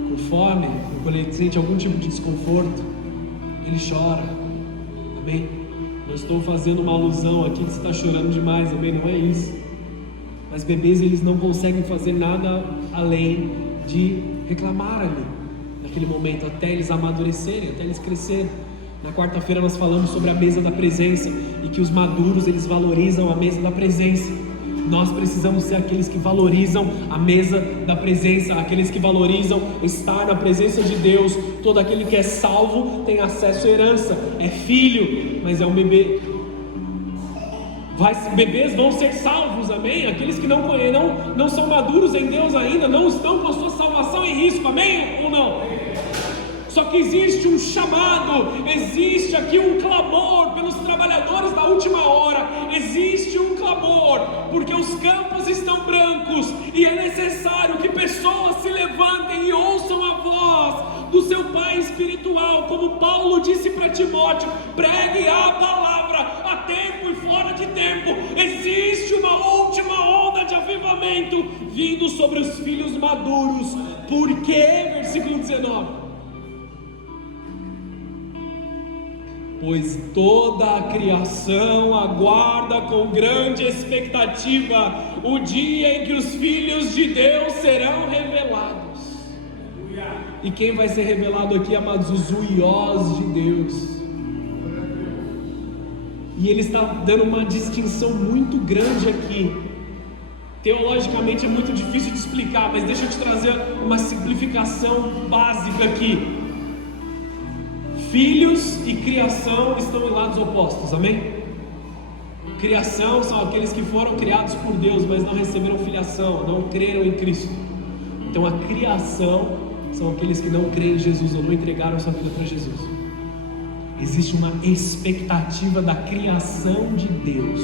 com fome, ou quando ele sente algum tipo de desconforto, ele chora, amém? Não estou fazendo uma alusão aqui que você está chorando demais, amém? Não é isso. Mas bebês, eles não conseguem fazer nada além de reclamar ali, naquele momento, até eles amadurecerem, até eles crescerem. Na quarta-feira nós falamos sobre a mesa da presença e que os maduros, eles valorizam a mesa da presença. Nós precisamos ser aqueles que valorizam a mesa da presença, aqueles que valorizam estar na presença de Deus. Todo aquele que é salvo tem acesso à herança, é filho, mas é um bebê. Bebês vão ser salvos, amém? Aqueles que não são maduros em Deus ainda, não estão com a sua salvação em risco, amém ou não? Só que existe um chamado, existe aqui um clamor pelos trabalhadores da última hora, existe um clamor, porque os campos estão brancos e é necessário que pessoas se levantem e ouçam a voz do seu pai espiritual, como Paulo disse para Timóteo: pregue a palavra a tempo e fora de tempo. Existe uma última onda de avivamento vindo sobre os filhos maduros. Por quê? Versículo 19: pois toda a criação aguarda com grande expectativa o dia em que os filhos de Deus serão revelados. E quem vai ser revelado aqui, amados? Os uios de Deus. E ele está dando uma distinção muito grande aqui. Teologicamente é muito difícil de explicar, mas deixa eu te trazer uma simplificação básica aqui. Filhos e criação estão em lados opostos, amém? Criação são aqueles que foram criados por Deus, mas não receberam filiação, não creram em Cristo. Então a criação são aqueles que não creem em Jesus ou não entregaram sua vida para Jesus. Existe uma expectativa da criação de Deus,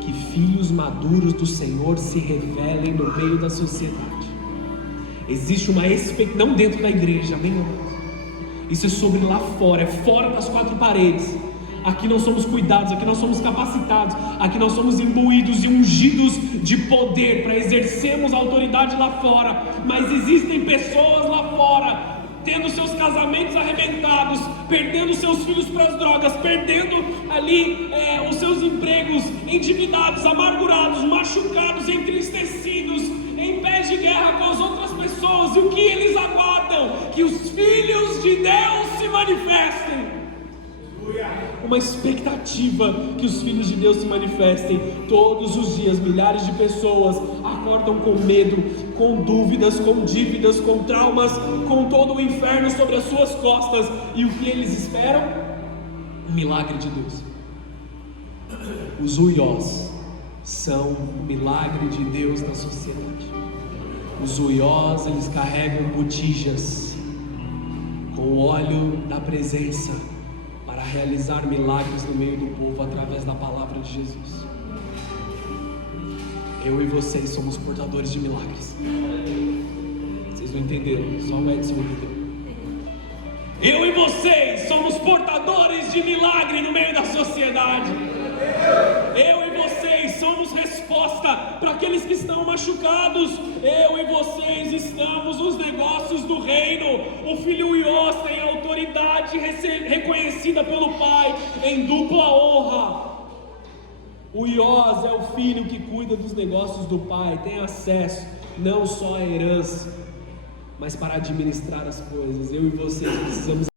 que filhos maduros do Senhor se revelem no meio da sociedade. Existe uma expectativa, não dentro da igreja, amém, irmãos? Isso é sobre lá fora, é fora das quatro paredes. Aqui nós somos cuidados, aqui nós somos capacitados, aqui nós somos imbuídos e ungidos de poder para exercermos a autoridade lá fora. Mas existem pessoas lá fora tendo seus casamentos arrebentados, perdendo seus filhos para as drogas, perdendo ali os seus empregos, endividados, amargurados, machucados, entristecidos, em pés de guerra com as outras pessoas. E o que eles aguardam? Que os filhos de Deus se manifestem. Uma expectativa que os filhos de Deus se manifestem. Todos os dias, milhares de pessoas acordam com medo, com dúvidas, com dívidas, com traumas, com todo o inferno sobre as suas costas. E o que eles esperam? O milagre de Deus. Os uiós são o milagre de Deus na sociedade. Os uiós, eles carregam botijas com o óleo da presença para realizar milagres no meio do povo através da palavra de Jesus. Eu e vocês somos portadores de milagres. Vocês não entenderam, só o Edson entendeu. Eu e vocês somos portadores de milagre no meio da sociedade. Eu e vocês somos resposta para aqueles que estão machucados. Eu e vocês estamos nos negócios do reino. O filho Uiós tem autoridade reconhecida pelo pai em dupla honra. O Uiós é o filho que cuida dos negócios do pai, tem acesso não só à herança, mas para administrar as coisas. Eu e vocês precisamos